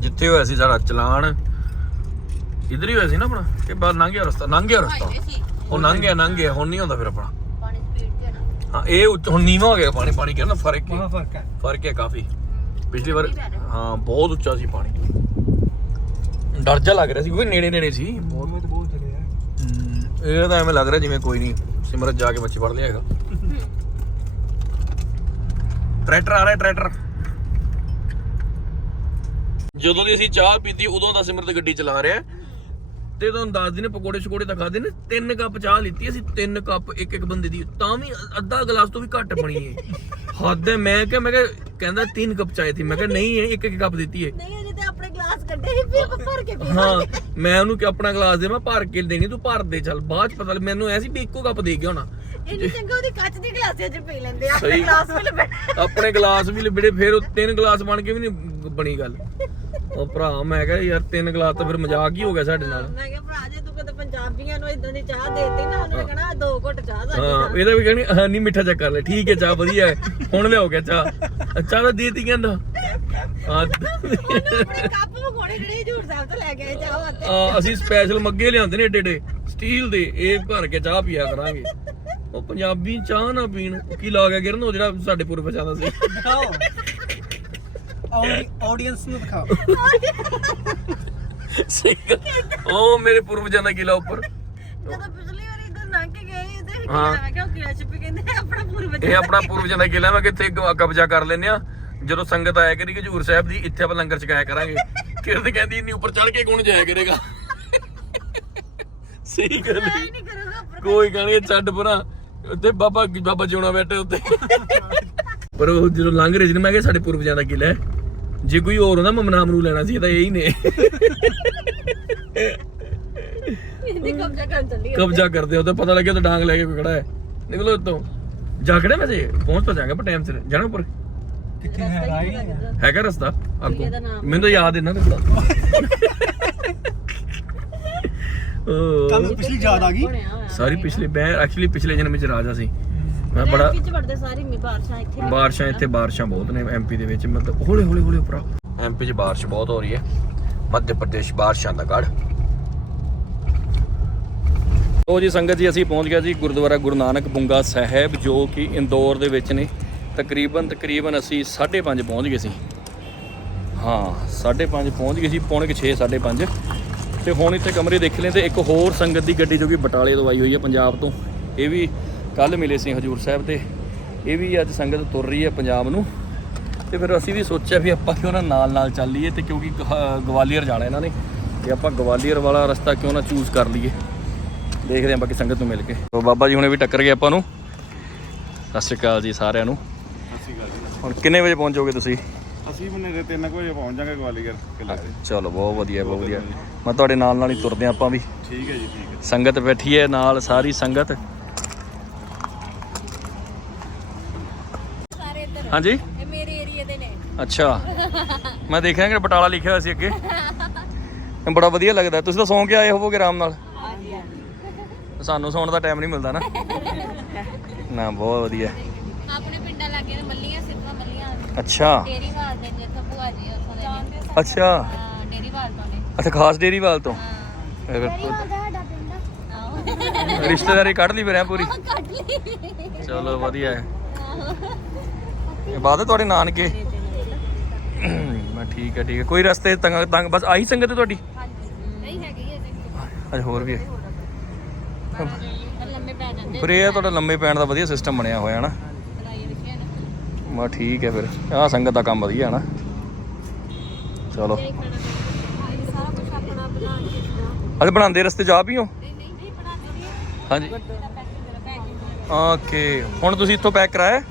ਜਿੱਥੇ ਹੋਇਆ ਸੀ ਸਾਡਾ ਚਲਾਨ ਇਧਰ ਹੀ ਹੋਇਆ ਸੀ ਨਾ ਆਪਣਾ ਕਿ ਬਾਹਰ ਲੰਘ ਗਿਆ ਰਸਤਾ ਲੰਘ ਗਿਆ ਰਸਤਾ ਉਹ ਲੰਘ ਗਿਆ ਲੰਘ ਗਿਆ ਹੁਣ ਨਹੀਂ ਹੁੰਦਾ ਫਿਰ ਆਪਣਾ ਪਾਣੀ ਸਪੀਡ ਤੇ ਨਾ ਹਾਂ ਇਹ ਉੱਚ- ਹੁਣ ਨੀਵਾ ਹੋ ਗਿਆ ਪਾਣੀ ਪਾਣੀ ਕਹਿੰਦਾ ਫਰਕ ਹੈ ਬੜਾ ਫਰਕ ਹੈ ਫਰਕ ਹੈ ਕਾਫੀ ਪਿਛਲੀ ਵਾਰ ਹਾਂ ਬਹੁਤ ਉੱਚਾ ਸੀ ਪਾਣੀ। ਡਰ ਜਾ ਲੱਗ ਰਿਹਾ ਸੀ ਕਿਉਂਕਿ ਨੇੜੇ ਨੇੜੇ ਸੀ। ਬਹੁਤ ਬਹੁਤ ਬਹੁਤ ਚਲੇ ਯਾਰ ਇਹ ਤਾਂ ਐਵੇਂ ਲੱਗ ਰਿਹਾ ਜਿਵੇਂ ਕੋਈ ਨਹੀਂ ਸਿਮਰਤ ਜਾ ਕੇ ਮੱਛੀ ਫੜ ਲਿਆਏਗਾ ਟਰੈਕਟਰ ਆ ਰਿਹਾ ਟਰੈਕਟਰ। ਜਦੋਂ ਦੀ ਅਸੀਂ ਚਾਹ ਪੀਤੀ ਉਦੋਂ ਦਾ ਸਿਮਰਤ ਗੱਡੀ ਚਲਾ ਰਿਹਾ। ਤੇ ਤੁਹਾਨੂੰ ਦੱਸ ਦਿਨੇ ਪਕੌੜੇ ਸ਼ਕੌੜੇ ਤਾਂ ਖਾਦੇ ਨੇ ਤਿੰਨ ਕੱਪ ਚਾਹ ਲਿੱਤੀ ਅਸੀਂ ਤਿੰਨ ਕੱਪ ਇੱਕ ਇੱਕ ਬੰਦੇ ਦੀ ਤਾਂ ਵੀ ਅੱਧਾ ਗਲਾਸ ਤੋਂ ਵੀ ਘੱਟ ਬਣੀ ਹੈ। ਹੱਦ ਹੈ ਮੈਂ ਕਿਹਾ ਮੈਂ ਕਿਹਾ ਕਹਿੰਦਾ ਤਿੰਨ ਕੱਪ ਚਾਹ ਸੀ। ਮੈਂ ਕਿਹਾ ਨਹੀਂ। ਇਹ ਇੱਕ ਇੱਕ ਕੱਪ ਦਿੱਤੀ ਹੈ ਨਹੀਂ ਅਜੇ ਤੇ ਆਪਣੇ ਗਲਾਸ ਕੱਢੇ ਸੀ ਫਿਰ ਭਰ ਕੇ ਪੀ ਹਾਂ ਮੈਂ ਉਹਨੂੰ ਕਿ ਆਪਣਾ ਗਲਾਸ ਦੇ ਮੈਂ ਭਰ ਕੇ ਦੇਣੀ ਤੂੰ ਭਰ ਦੇ ਚੱਲ ਬਾਅਦ ਚ ਪਤਾ ਲੱਗ ਮੈਨੂੰ ਐ ਸੀ ਵੀ ਇੱਕੋ ਕੱਪ ਦੇ ਕੇ ਹੋਣਾ ਇੰਨੀ ਚੰਗਾ ਉਹਦੀ ਕੱਚ ਦੀ ਗਲਾਸੇ 'ਚ ਪੀ ਲੈਂਦੇ ਆ ਸਹੀ। ਆਪਣੇ ਗਲਾਸ ਵੀ ਲੱਭੇ ਆਪਣੇ ਗਲਾਸ ਵੀ ਲਿਬੜੇ ਫਿਰ ਉਹ ਤਿੰਨ ਗਲਾਸ ਬਣ ਕੇ ਵੀ ਨਹੀਂ ਬਣੀ ਗੱਲ। ਉਹ ਭਰਾ ਮੈਂ ਕਿਹਾ ਯਾਰ ਤਿੰਨ ਗਲਾਸ ਤਾਂ ਫਿਰ ਮਜ਼ਾਕ ਹੀ ਹੋ ਗਿਆ ਸਾਡੇ ਨਾਲ। ਮੈਂ ਕਿਹਾ ਭਰਾ ਜੇ ਤੂੰ ਕਦੇ ਪੰਜਾਬੀਆਂ ਨੂੰ ਇਦਾਂ ਦੀ ਚਾਹ ਦੇਤੀ ਨਾ ਉਹਨੇ ਕਹਣਾ ਦੋ ਘੁੱਟ ਚਾਹ ਦਾ ਹਾਂ ਇਹਦਾ ਵੀ ਕਹਿਣੀ ਹਾਂ ਨਹੀਂ ਮਿੱਠਾ ਚੱਕ ਕਰ ਲੈ। ਠੀਕ ਹੈ ਚਾਹ ਵਧੀਆ ਹੈ। ਹੁਣ ਲਿਆਓ ਗਿਆ ਚਾਹ? ਚਾਹ ਤਾਂ ਦੇਤੀ ਕਹਿੰਦਾ। ਹਾਂ ਆਪਣੇ ਕੱਪ ਵਗੋੜੇ ਜਿਹੜੇ ਹਜੂਰ ਸਾਹਿਬ ਤੋਂ ਲੈ ਕੇ ਆਏ ਚਾਹ ਵਾਸਤੇ। ਆ, ਅਸੀਂ ਸਪੈਸ਼ਲ ਮੱਗੇ ਲਿਆਂਦੇ ਨੇ ਏਡੇ ਏਡੇ ਸਟੀਲ ਦੇ ਇਹ ਭਰ ਕੇ ਚਾਹ ਪੀਆ ਕਰਾਂਗੇ। ਉਹ ਪੰਜਾਬੀ ਚਾਹ ਨਾ ਪੀਣ ਕੀ ਲਾ ਗਿਆ ਗਿਰਨ ਉਹ ਜਿਹੜਾ ਸਾਡੇ ਪੂਰਵ ਜਾਂਦਾ ਸੀ। ਦਿਖਾਓ। ਆਡੀਅנס ਨੂੰ ਦਿਖਾਓ। ਸਹੀ ਗੱਲ। ਉਹ ਮੇਰੇ ਪੂਰਵਜਾਂ ਦਾ ਕਿਲਾ ਉੱਪਰ। ਜਦੋਂ ਪਿਛਲੀ ਵਾਰੀ ਇਧਰ ਲੰਘ ਕੇ ਗਏ ਤੇ ਹਾਂ। ਮੈਂ ਕਿਹਾ ਉਹ ਕਿਲਾ ਛਿਪ ਕਹਿੰਦੇ ਆਪਣਾ ਪੂਰਵਜ ਇਹ ਆਪਣਾ ਪੂਰਵਜਾਂ ਦਾ ਕਿਲਾ ਮੈਂ ਕਿੱਥੇ ਕਬਜ਼ਾ ਕਰ ਲੈਨੇ ਆ ਜਦੋਂ ਸੰਗਤ ਆਇਆ ਕਰੀ ਹਜੂਰ ਸਾਹਿਬ ਦੀ ਇੱਥੇ ਆਪਾਂ ਲੰਗਰ ਛਕਾਇਆ ਕਰਾਂਗੇ। ਕਿਰਤ ਕਹਿੰਦੀ ਇੰਨੀ ਉੱਪਰ ਚੜ ਕੇ ਕੌਣ ਜਾਇਆ ਕਰੇਗਾ? ਸਹੀ ਗੱਲ ਹੈ। ਨਹੀਂ ਕਰੂਗਾ ਉੱਪਰ ਕੋਈ ਕਹਣਗੇ ਛੱਡ ਪਰਾਂ। ਉੱਤੇ ਬਾਬਾ ਬਾਬਾ ਜਿਉਣਾ ਬੈਠੇ ਉੱਤੇ ਪਰ ਉਹ ਜਦੋਂ ਲੰਘ ਰਹੇ ਸੀ ਨਾ ਮੈਂ ਕਿਹਾ ਸਾਡੇ ਪੂਰਵਜਾਂ ਦਾ ਕਿਲਾ ਹੈ। ਜੇ ਕੋਈ ਹੋਰ ਹੁੰਦਾ ਮੈਂ ਨਾਮ ਨੂੰ ਲੈਣਾ ਸੀ ਇਹ ਤਾਂ ਇਹੀ ਨੇ। ਇਹਦੀ ਕਬਜ਼ਾ ਕਰਨ ਚੱਲੀ ਕਬਜ਼ਾ ਕਰਦੇ ਹੋ ਤਾਂ ਪਤਾ ਲੱਗਿਆ ਤਾਂ ਡਾਂਗ ਲੈ ਕੇ ਕੋਈ ਖੜਾ ਹੈ। ਨਿਕਲੋ ਇੱਥੋਂ। ਜਾ ਖੜੇ ਮੈਂ ਜੇ ਪਹੁੰਚ ਤਾਂ ਜਾਗਾ ਪਰ ਟਾਈਮ ਸਿਰ। ਜਾਣਾ ਉੱਪਰ। ਕਿੱਥੇ ਹੈ? ਰਾਈ ਹੈਗਾ ਰਸਤਾ ਅੱਗੋਂ। ਮੈਨੂੰ ਤਾਂ ਯਾਦ ਹੈ ਨਾ ਉਹ ਕੱਲ ਪਿਛਲੀ ਯਾਦ ਆ ਗਈ? ਸਾਰੀ ਪਿਛਲੇ ਮੈਂ ਐਕਚੁਅਲੀ ਪਿਛਲੇ ਜਨਮ ਵਿੱਚ ਰਾਜਾ ਸੀ। ਮੈਂ ਬੜਾ ਵਿੱਚ ਵੜਦੇ ਸਾਰੇ ਮੀ ਬਾਰਿਸ਼ਾਂ ਇੱਥੇ ਬਾਰਿਸ਼ਾਂ ਇੱਥੇ ਬਾਰਿਸ਼ਾਂ ਬਹੁਤ ਨੇ ਐਮਪੀ ਦੇ ਵਿੱਚ ਮਤਲਬ ਹੌਲੀ ਹੌਲੀ ਹੌਲੀ ਉੱਪਰ। ਐਮਪੀ 'ਚ ਬਾਰਿਸ਼ ਬਹੁਤ ਹੋ ਰਹੀ ਹੈ। ਮੱਧ ਪ੍ਰਦੇਸ਼ ਬਾਰਿਸ਼ਾਂ ਦਾ ਗੜ ਲੋ ਜੀ ਸੰਗਤ ਜੀ ਅਸੀਂ ਪਹੁੰਚ ਗਏ ਜੀ ਗੁਰਦੁਆਰਾ ਗੁਰੂ ਨਾਨਕ ਬੁੰਗਾ ਸਾਹਿਬ ਜੋ ਕਿ ਇੰਦੌਰ ਦੇ ਵਿੱਚ ਨੇ। ਤਕਰੀਬਨ ਤਕਰੀਬਨ ਅਸੀਂ 5:30 ਪਹੁੰਚ ਗਏ ਸੀ। ਹਾਂ 5:30 ਪਹੁੰਚ ਗਏ ਸੀ ਪੌਣੇ 6 5:30 ਤੇ ਹੁਣ ਇੱਥੇ ਕਮਰੇ ਦੇਖ ਲੈਂਦੇ ਇੱਕ ਹੋਰ ਸੰਗਤ ਦੀ ਗੱਡੀ ਜੋ ਕਿ ਬਟਾਲੇ ਤੋਂ ਆਈ ਹੋਈ ਹੈ ਪੰਜਾਬ ਤੋਂ। ਇਹ ਵੀ ਕੱਲ ਮਿਲੇ ਸੀ ਹਜੂਰ ਸਾਹਿਬ ਤੇ ਇਹ ਵੀ ਅੱਜ ਸੰਗਤ ਤੁਰ ਰਹੀ ਹੈ ਪੰਜਾਬ ਨੂੰ। ਤੇ ਫਿਰ ਅਸੀਂ ਵੀ ਸੋਚਿਆ ਵੀ ਆਪਾਂ ਕਿਉਂ ਨਾ ਨਾਲ ਨਾਲ ਚੱਲੀਏ ਤੇ ਕਿਉਂਕਿ ਗਵਾਲੀਅਰ ਜਾਣਾ ਇਹਨਾਂ ਨੇ। ਤੇ ਆਪਾਂ ਗਵਾਲੀਅਰ ਵਾਲਾ ਰਸਤਾ ਕਿਉਂ ਨਾ ਚੂਜ਼ ਕਰ ਲਈਏ। ਦੇਖਦੇ ਹਾਂ ਬਾਕੀ ਸੰਗਤ ਨੂੰ ਮਿਲ ਕੇ। ਤੋ ਬਾਬਾ ਜੀ ਹੁਣੇ ਵੀ ਟੱਕਰ ਗਏ ਆਪਾਂ ਨੂੰ। ਸਤਿ ਸ਼੍ਰੀ ਅਕਾਲ ਜੀ ਸਾਰਿਆਂ ਨੂੰ। ਅਸੀਂ ਗੱਲ ਜੀ। ਹੁਣ ਕਿੰਨੇ ਵਜੇ ਪਹੁੰਚੋਗੇ ਤੁਸੀਂ? ਅਸੀਂ ਬਨੇਰੇ 3 ਵਜੇ ਪਹੁੰਚ ਜਾਾਂਗੇ ਗਵਾਲੀਅਰ ਕਿਲੇ ਤੇ। ਚਲੋ ਬਹੁਤ ਵਧੀਆ ਬਹੁਤ ਵਧੀਆ। ਮੈਂ ਤੁਹਾਡੇ ਨਾਲ ਨਾਲ ਹੀ ਤੁਰਦੇ ਆਪਾਂ ਵੀ। ਠੀਕ ਹੈ ਜੀ ਠੀਕ ਹੈ। ਸੰਗਤ ਬੈਠੀ ਹੈ ਨਾਲ ਸਾਰੀ ਸੰਗਤ ਸਾਰੇ ਇੱਧਰ ਹਾਂਜੀ? ਇਹ ਮੇਰੇ ਏਰੀਆ ਦੇ ਨੇ। ਅੱਛਾ। ਮੈਂ ਦੇਖਿਆ ਕਿ ਬਟਾਲਾ ਲਿਖਿਆ ਹੋਇਆ ਸੀ ਅੱਗੇ। ਇਹ ਬੜਾ ਵਧੀਆ ਲੱਗਦਾ। ਤੁਸੀਂ ਤਾਂ ਸੌਂ ਕੇ ਆਏ ਹੋਵੋਗੇ ਆਰਾਮ ਨਾਲ। ਸਾਨੂੰ ਸੌਣ ਦਾ ਟਾਈਮ ਨਹੀਂ ਮਿਲਦਾ ਨਾ। ਨਾ ਬਹੁਤ ਵਧੀਆ। ਆਪਣੇ ਪਿੰਡਾਂ ਲਾਗੇ ਨੇ ਮੱਲੀਆਂ ਸਿੱਧਾ ਮੱਲੀਆਂ ਅੱਛਾ। ਡੇਰੀ ਵਾਲ ਦੇ ਜਿੱਥੋਂ ਭੂਆ ਜੀ ਉੱਥੋਂ ਦੇ ਨੇ। ਅੱਛਾ। ਹਾਂ, ਡੇਰੀ ਵਾਲ ਤੋਂ ਨੇ। ਅੱਛਾ ਖਾਸ ਡੇਰੀ ਵਾਲ ਤੋਂ? ਹਾਂ। ਇਹ ਫਿਰ ਸਾਡਾ ਪਿੰਡ ਆਹੋ। ਰਿਸ਼ਤੇਦਾਰੀ ਕੱਢ ਲਈ ਫਿਰ ਐ ਪੂਰੀ? ਚਲੋ ਵਧੀਆ ਹੈ। ਇਹ ਬਾਅਦ ਹੈ ਤੁਹਾਡੇ ਨਾਨਕੇ? ਮੈਂ ਠੀਕ ਹੈ ਠੀਕ ਹੈ ਕੋਈ ਰਸਤੇ ਤੰਗ ਤੰਗ ਬਸ ਆਹੀ ਸੰਗਤ ਹੈ ਤੁਹਾਡੀ? ਨਹੀਂ ਹੈਗੀ ਇਹ ਅੱਛਾ ਹੋਰ ਵੀ ਹੈ। ਲੰਮੇ ਪੈ ਜਾਂਦੇ ਫਿਰ ਇਹ ਆ ਤੁਹਾਡਾ ਲੰਮੇ ਪੈਣ ਦਾ ਵਧੀਆ ਸਿਸਟਮ ਬਣਿਆ ਹੋਇਆ ਰੱਖਿਆ ਨੇ। ਮੈਂ ਠੀਕ ਹੈ ਫਿਰ। ਆਹ ਸੰਗਤ ਦਾ ਕੰਮ ਵਧੀਆ ਨਾ ਚਲੋ। ਅੱਜ ਬਣਾਉਂਦੇ ਰਸਤੇ ਜਾ ਪੀਓ? ਨਹੀਂ ਨਹੀਂ ਨਹੀਂ ਬਣਾਉਂਦੇ ਨਹੀਂ। ਹਾਂਜੀ। ਓਕੇ। ਹੁਣ ਤੁਸੀਂ ਇੱਥੋਂ ਪੈਕ ਕਰਾਇਆ?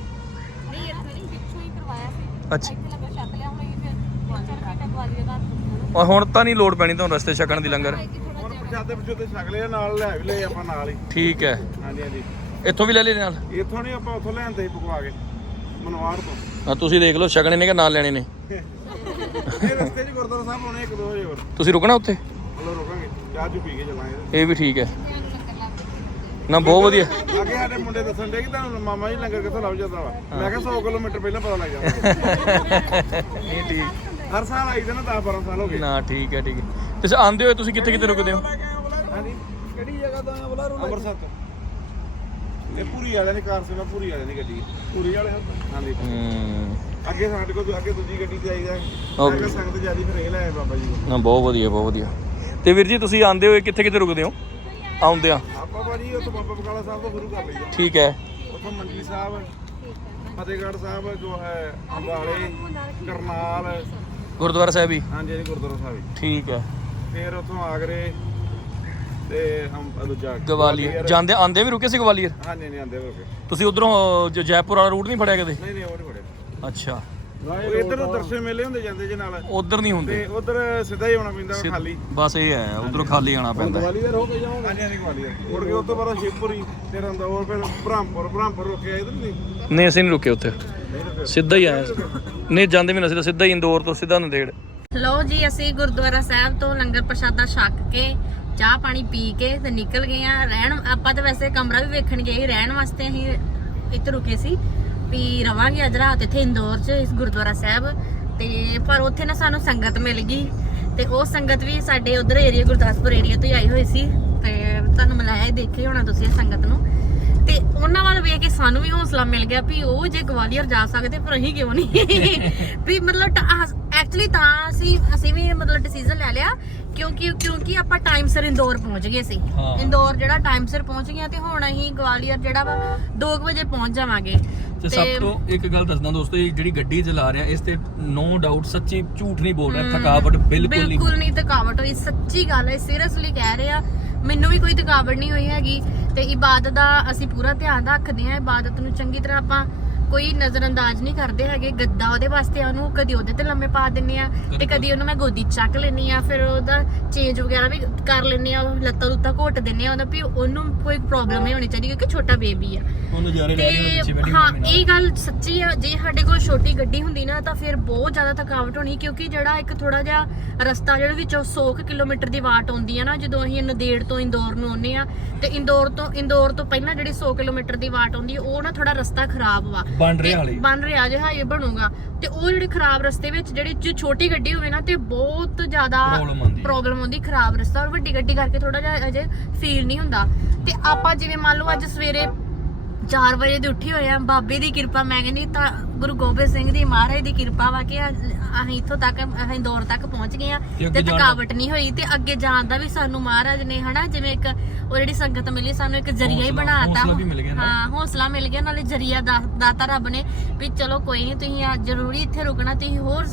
ਦਾ ਔਰ ਹੁਣ ਤਾਂ ਨਹੀਂ ਲੋੜ ਪੈਣੀ ਤੁਹਾਨੂੰ ਰਸਤੇ ਛਕਣ ਦੀ ਲੰਗਰ। ਹੁਣ ਪ੍ਰਸ਼ਾਦੇ ਪ੍ਰਸ਼ੂਦੇ ਛਕ ਲਿਆ ਨਾਲ ਲੈ ਵੀ ਲਏ ਆਪਾਂ ਨਾਲ ਹੀ। ਠੀਕ ਹੈ। ਹਾਂਜੀ ਹਾਂਜੀ। ਇੱਥੋਂ ਵੀ ਲੈ ਲੈ ਨਾਲ? ਇੱਥੋਂ ਨਹੀਂ ਆਪਾਂ ਉੱਥੋਂ ਲੈਂਦੇ ਸੀ ਪਕਵਾ ਕੇ ਮਨਵਾਰ ਤੋਂ। ਆ ਤੁਸੀਂ ਦੇਖ ਲਓ ਛਕਣੇ ਨੇ ਕਿ ਨਾਲ ਲੈਣੇ ਨੇ? ਇਹ ਰਸਤੇ 'ਚ ਗੁਰਦੁਆਰਾ ਸਾਹਿਬ ਹੋਣੇ ਇੱਕ ਦੋ ਵਜੇ ਹੋਰ। ਤੁਸੀਂ ਰੁਕਣਾ ਉੱਥੇ? ਚਲੋ ਰੁਕਾਂਗੇ ਚਾਹ ਚੂ ਪੀ ਕੇ ਚੱਲਾਂਗੇ। ਇਹ ਵੀ ਠੀਕ ਹੈ। ਨਾ ਬਹੁਤ ਵਧੀਆ। ਅੱਗੇ ਸਾਡੇ ਮੁੰਡੇ ਦੱਸਣ ਦੇ ਕਿ ਤੁਹਾਨੂੰ ਮਾਮਾ ਜੀ ਲੰਗਰ ਕਿੱਥੋਂ ਲੱਭ ਜਾਂਦਾ ਵਾ? ਮੈਂ ਕਿਹਾ 100 ਕਿਲੋਮੀਟਰ ਪਹਿਲਾਂ ਪਤਾ ਲੱਗ ਜਾਂਦਾ। ਨਹੀਂ ਠੀਕ। ਹਰ ਸਾਲ ਆਈਦਾ ਨਾ 10 12 ਸਾਲ ਹੋ ਗਏ। ਨਾ ਠੀਕ ਹੈ ਠੀਕ ਹੈ। ਤੁਸੀਂ ਆਂਦੇ ਹੋਏ ਤੁਸੀਂ ਕਿੱਥੇ ਕਿੱਥੇ ਰੁਕਦੇ ਹੋ? ਹਾਂਜੀ। ਕਿਹੜੀ ਜਗ੍ਹਾ ਤੋਂ ਬੋਲਾ ਅੰਮ੍ਰਿਤਸਰ ਤੋਂ। ਇਹ ਪੂਰੀ ਵਾਲਿਆਂ ਦੀ ਕਾਰ ਸੀ ਮੈਂ ਪੂਰੀ ਵਾਲਿਆਂ ਦੀ ਗੱਡੀ ਪੂਰੀ ਵਾਲੇ ਹਾਂਜੀ। ਹੂੰ। ਅੱਗੇ ਸਾਡੇ ਕੋਲ ਅੱਗੇ ਦੂਜੀ ਗੱਡੀ ਤੇ ਆਈਦਾ Okay. ਅੱਗੇ ਸੰਗਤ ਜਿਆਦੀ ਫਿਰ ਇਹ ਲੈ ਆਏ ਬਾਬਾ ਜੀ। ਨਾ ਬਹੁਤ ਵਧੀਆ ਬਹੁਤ ਵਧੀਆ। ਤੇ ਵੀਰ ਜੀ ਤੁਸੀਂ ਆਂਦੇ ਹੋਏ ਕਿੱਥੇ ਕਿੱਥੇ ਰੁਕਦੇ ਹੋ? ਆਉਂਦੇ ਆ ਆਪਾਂ ਭਾਜੀ ਉੱਥੋਂ ਬਾਬਾ ਬਕਾਲਾ ਸਾਹਿਬ ਤੋਂ ਸ਼ੁਰੂ ਕਰ ਲਈਦਾ ਠੀਕ ਹੈ। ਉੱਥੋਂ ਮੰਜੀ ਸਾਹਿਬ ਫਤਿਹਗੜ੍ਹ ਸਾਹਿਬ ਜੋ ਹੈ ਅੰਬਾਲੇ ਕਰਨਾਲ। ਗੁਰਦੁਆਰਾ ਸਾਹਿਬ ਹੀ? ਹਾਂਜੀ ਹਾਂਜੀ ਗੁਰਦੁਆਰਾ ਸਾਹਿਬ ਜੀ। ਠੀਕ ਹੈ। ਫਿਰ ਉੱਥੋਂ ਆਗਰੇ ਤੇ ਹਮ ਦੂਜਾ ਗਵਾਲੀਅਰ। ਜਾਂਦੇ ਆਂਦੇ ਵੀ ਰੁਕੇ ਸੀ ਗਵਾਲੀਅਰ? ਹਾਂਜੀ ਨਹੀਂ ਆਂਦੇ ਹੋ ਕੇ ਤੁਸੀਂ ਉਧਰੋਂ ਜੈਪੁਰ ਵਾਲਾ ਰੂਟ ਨਹੀਂ ਫੜਿਆ ਕਦੇ? ਨਹੀਂ ਨਹੀਂ ਉਹ ਨਹੀਂ ਫੜਿਆ। ਅੱਛਾ। ਇੱਧਰ ਨੂੰ ਦਰਸ਼ਨ ਮੇਲੇ ਹੁੰਦੇ ਜਾਂਦੇ ਜੇ ਨਾਲ। ਉਧਰ ਨਹੀਂ ਹੁੰਦੇ। ਤੇ ਉਧਰ ਸਿੱਧਾ ਹੀ ਆਉਣਾ ਪੈਂਦਾ ਵਾ ਖਾਲੀ। ਬਸ ਇਹ ਹੈ ਉਧਰੋਂ ਖਾਲੀ ਆਣਾ ਪੈਂਦਾ। ਹੈ। ਗਵਾਲੀਅਰ ਹੋ ਕੇ ਜਾਓਗੇ? ਹਾਂਜੀ ਹਾਂਜੀ ਗਵਾਲੀਅਰ ਮੁੜ ਕੇ ਉਸ ਤੋਂ ਬਾਅਦ ਸ਼ਿਵਪੁਰੀ ਫਿਰ ਅੰਦੌਰ ਫਿਰ ਬ੍ਰਹਮਪੁਰ ਬ੍ਰਹਮਪੁਰ ਰੁਕਿਆ ਇਧਰ ਨਹੀਂ? ਨਹੀਂ ਅਸੀਂ ਨਹੀਂ ਰੁਕੇ ਉੱਥੇ। ਸਿੱਧਾ ਹੀ ਆਏ ਨਹੀਂ ਜਾਂਦੇ ਵੀ ਨਾ ਸਿੱਧਾ ਸਿੱਧਾ ਹੀ ਇੰਦੌਰ ਤੋਂ ਸਿੱਧਾ ਨੰਦੇੜ। ਲਓ ਜੀ ਅਸੀਂ ਗੁਰਦੁਆਰਾ ਸਾਹਿਬ ਤੋਂ ਲੰਗਰ ਪ੍ਰਸ਼ਾਦਾ ਛਕ ਕੇ ਚਾਹ ਪਾਣੀ ਪੀ ਕੇ ਤੇ ਨਿਕਲ ਗਏ ਆ ਰਹਿਣ ਆਪਾਂ ਤਾਂ ਵੈਸੇ ਕਮਰਾ ਵੀ ਵੇਖਣ ਗਏ ਸੀ। ਰਹਿਣ ਵਾਸਤੇ ਅਸੀਂ ਇੱਥੇ ਰੁਕੇ ਸੀ। ਵੀ ਰਵਾਂਗੇ ਅੱਜ ਰਾਤ ਇੱਥੇ ਇੰਦੌਰ 'ਚ ਇਸ ਗੁਰਦੁਆਰਾ ਸਾਹਿਬ। ਤੇ ਪਰ ਉੱਥੇ ਨਾ ਸਾਨੂੰ ਸੰਗਤ ਮਿਲ ਗਈ। ਤੇ ਉਹ ਸੰਗਤ ਵੀ ਸਾਡੇ ਉਧਰ ਏਰੀਆ ਗੁਰਦਾਸਪੁਰ ਏਰੀਆ ਤੋਂ ਹੀ ਆਈ ਹੋਈ ਸੀ। ਤੇ ਤੁਹਾਨੂੰ ਮਿਲਾਇਆ ਹੀ ਦੇਖਿਆ ਹੋਣਾ ਤੁਸੀਂ ਇਹ ਸੰਗਤ ਨੂੰ। ਤੇ ਉਹਨਾਂ ਵੱਲ ਵੇਖ ਕੇ ਸਾਨੂੰ ਵੀ ਹੌਸਲਾ ਮਿਲ ਗਿਆ ਵੀ ਉਹ ਜੇ ਗਵਾਲੀਅਰ ਜਾ ਸਕਦੇ ਪਰ ਅਸੀਂ ਕਿਉਂ ਨਹੀਂ? ਵੀ ਮਤਲਬ ਐਕਚੁਅਲੀ ਤਾਂ ਅਸੀਂ ਅਸੀਂ ਵੀ ਮਤਲਬ ਡਿਸੀਜਨ ਲੈ ਲਿਆ ਕਿਉਂਕਿ ਕਿਉਂਕਿ ਆਪਾਂ ਟਾਈਮ ਸਿਰ ਇੰਦੌਰ ਪਹੁੰਚ ਗਏ ਸੀ। ਹਾਂ। ਇੰਦੌਰ ਜਿਹੜਾ ਟਾਈਮ ਸਿਰ ਪਹੁੰਚ ਗਿਆ ਤੇ ਹੁਣ ਅਸੀਂ ਗਵਾਲੀਅਰ ਜਿਹੜਾ ਵਾ 2 ਵਜੇ ਪਹੁੰਚ ਜਾਵਾਂਗੇ। ਤੇ ਸਭ ਤੋਂ ਇੱਕ ਗੱਲ ਦੱਸਦਾ ਦੋਸਤੋ ਇਹ ਜਿਹੜੀ ਗੱਡੀ ਚਲਾ ਰਿਹਾ ਇਸ ਤੇ ਨੋ ਡਾਊਟ ਸੱਚੀ ਝੂਠ ਨਹੀਂ ਬੋਲ ਰਿਹਾ ਥਕਾਵਟ ਬਿਲਕੁਲ ਨਹੀਂ। ਬਿਲਕੁਲ ਨਹੀਂ ਥਕਾਵਟ ਹੋਈ ਸੱਚੀ ਗੱਲ ਹੈ ਸੀਰੀਅਸਲੀ ਕਹਿ ਰਹੇ ਆ ਮੈਨੂੰ ਵੀ ਕੋਈ ਥਕਾਵਟ ਨਹੀਂ ਹੋਈ ਹੈਗੀ। ਤੇ ਇਬਾਦਤ ਦਾ ਅਸੀਂ ਪੂਰਾ ਧਿਆਨ ਰੱਖਦੇ ਆ ਇਬਾਦਤ ਨੂੰ ਚੰਗੀ ਤਰ੍ਹਾਂ ਆਪਾਂ ਕੋਈ ਨਜ਼ਰਅੰਦਾਜ਼ ਨਹੀਂ ਕਰਦੇ ਹੈਗੇ। ਗੱਦਾ ਉਹਦੇ ਵਾਸਤੇ ਉਹਨੂੰ ਕਦੀ ਉਹਦੇ ਤੇ ਲੰਮੇ ਪਾ ਦਿੰਨੇ ਆ ਤੇ ਕਦੀ ਉਹਨੂੰ ਮੈਂ ਗੋਦੀ ਚੱਕ ਲੈਨੀ ਆ ਫਿਰ ਉਹਦਾ ਚੇਂਜ ਵਗੈਰਾ ਵੀ ਕਰ ਲੈਨੇ ਆ ਲੱਤਾਂ ਲੁੱਤਾਂ ਘੋਟ ਦਿੰਨੇ ਆ ਉਹਦਾ ਵੀ ਉਹਨੂੰ ਕੋਈ ਪ੍ਰੋਬਲਮ ਨਹੀਂ ਹੋਣੀ ਚਾਹੀਦੀ ਕਿਉਂਕਿ ਛੋਟਾ ਬੇਬੀ ਆ। ਉਹ ਨਜ਼ਾਰੇ ਲੈ ਰਹੇ ਪਿੱਛੇ ਤੇ ਬੈਠੀ ਹਾਂ ਇਹ ਗੱਲ ਸੱਚੀ ਆ ਜੇ ਸਾਡੇ ਕੋਲ ਛੋਟੀ ਗੱਡੀ ਹੁੰਦੀ ਨਾ ਤਾਂ ਫਿਰ ਬਹੁਤ ਜ਼ਿਆਦਾ ਥਕਾਵਟ ਹੋਣੀ ਕਿਉਂਕਿ ਜਿਹੜਾ ਇੱਕ ਥੋੜਾ ਜਿਹਾ ਰਸਤਾ ਜਿਹੜਾ ਵਿੱਚੋਂ 100 ਕੁ ਕਿਲੋਮੀਟਰ ਦੀ ਵਾਟ ਆਉਂਦੀ ਆ ਨਾ ਜਦੋਂ ਅਸੀਂ ਨੰਦੇੜ ਤੋਂ ਇੰਦੌਰ ਨੂੰ ਆਉਂਦੇ ਆ ਤੇ ਇੰਦੌਰ ਤੋਂ ਇੰਦੌਰ ਤੋਂ ਪਹਿਲਾਂ ਜਿਹੜੀ 100 ਕਿਲੋਮੀਟਰ ਦੀ ਵਾਟ ਆਉਂਦੀ ਉਹ ਨਾ ਥੋੜਾ ਰਸਤਾ ਖਰਾਬ ਵਾ। ਬਣ ਰਿਹਾ ਹਾਲੇ। ਬਣ ਰਿਹਾ ਜੇ ਹਾਈਵੇ ਬਣੂਗਾ। ਤੇ ਉਹ ਜਿਹੜੇ ਖਰਾਬ ਰਸਤੇ ਵਿੱਚ ਜਿਹੜੀ ਜੇ ਛੋਟੀ ਗੱਡੀ ਹੋਵੇ ਨਾ ਤੇ ਬਹੁਤ ਜ਼ਿਆਦਾ। ਪ੍ਰੋਬਲਮ ਆਉਂਦੀ ਖਰਾਬ ਰਸਤਾ। ਔਰ ਵੱਡੀ ਗੱਡੀ ਕਰਕੇ ਥੋੜਾ ਜਿਹਾ ਅਜੇ ਫੀਲ ਨਹੀਂ ਹੁੰਦਾ। ਤੇ ਆਪਾਂ ਜਿਵੇਂ ਮੰਨ ਲਓ ਅੱਜ ਸਵੇਰੇ 4 ਵਜੇ ਦੇ ਉੱਠੇ ਹੋਏ ਆ ਬਾਬੇ ਦੀ ਕਿਰਪਾ ਮੈਂ ਕਹਿੰਦੀ ਤਾਂ ਗੁਰੂ ਗੋਬਿੰਦ ਸਿੰਘ ਦੀ ਮਹਾਰਾਜ ਦੀ ਕਿਰਪਾ ਵਾ ਕਿ ਅਸੀਂ ਇੱਥੋਂ ਤੱਕ ਅਸੀਂ ਦੌਰ ਤੱਕ ਪਹੁੰਚ ਗਏ ਆ ਤੇ ਥਕਾਵਟ ਨਹੀਂ ਹੋਈ ਤੇ ਅੱਗੇ ਜਾਣ ਦਾ ਵੀ ਸਾਨੂੰ ਮਹਾਰਾਜ ਨੇ ਹਨਾ ਜਿਵੇਂ ਇੱਕ ਉਹ ਜਿਹੜੀ ਸੰਗਤ ਮਿਲੀ ਸਾਨੂੰ ਇੱਕ ਜਰੀਆ ਹੀ ਬਣਾਤਾ। ਹਾਂ ਹੌਸਲਾ ਮਿਲ ਗਿਆ ਨਾਲੇ ਜਰੀਆ ਦਾਤਾ ਰੱਬ ਨੇ ਵੀ ਚਲੋ ਕੋਈ ਨਹੀਂ ਤੁਸੀਂ ਅੱਜ ਜ਼ਰੂਰੀ ਇੱਥੇ ਰੁਕਣਾ ਤੁਸੀਂ ਹੋਰ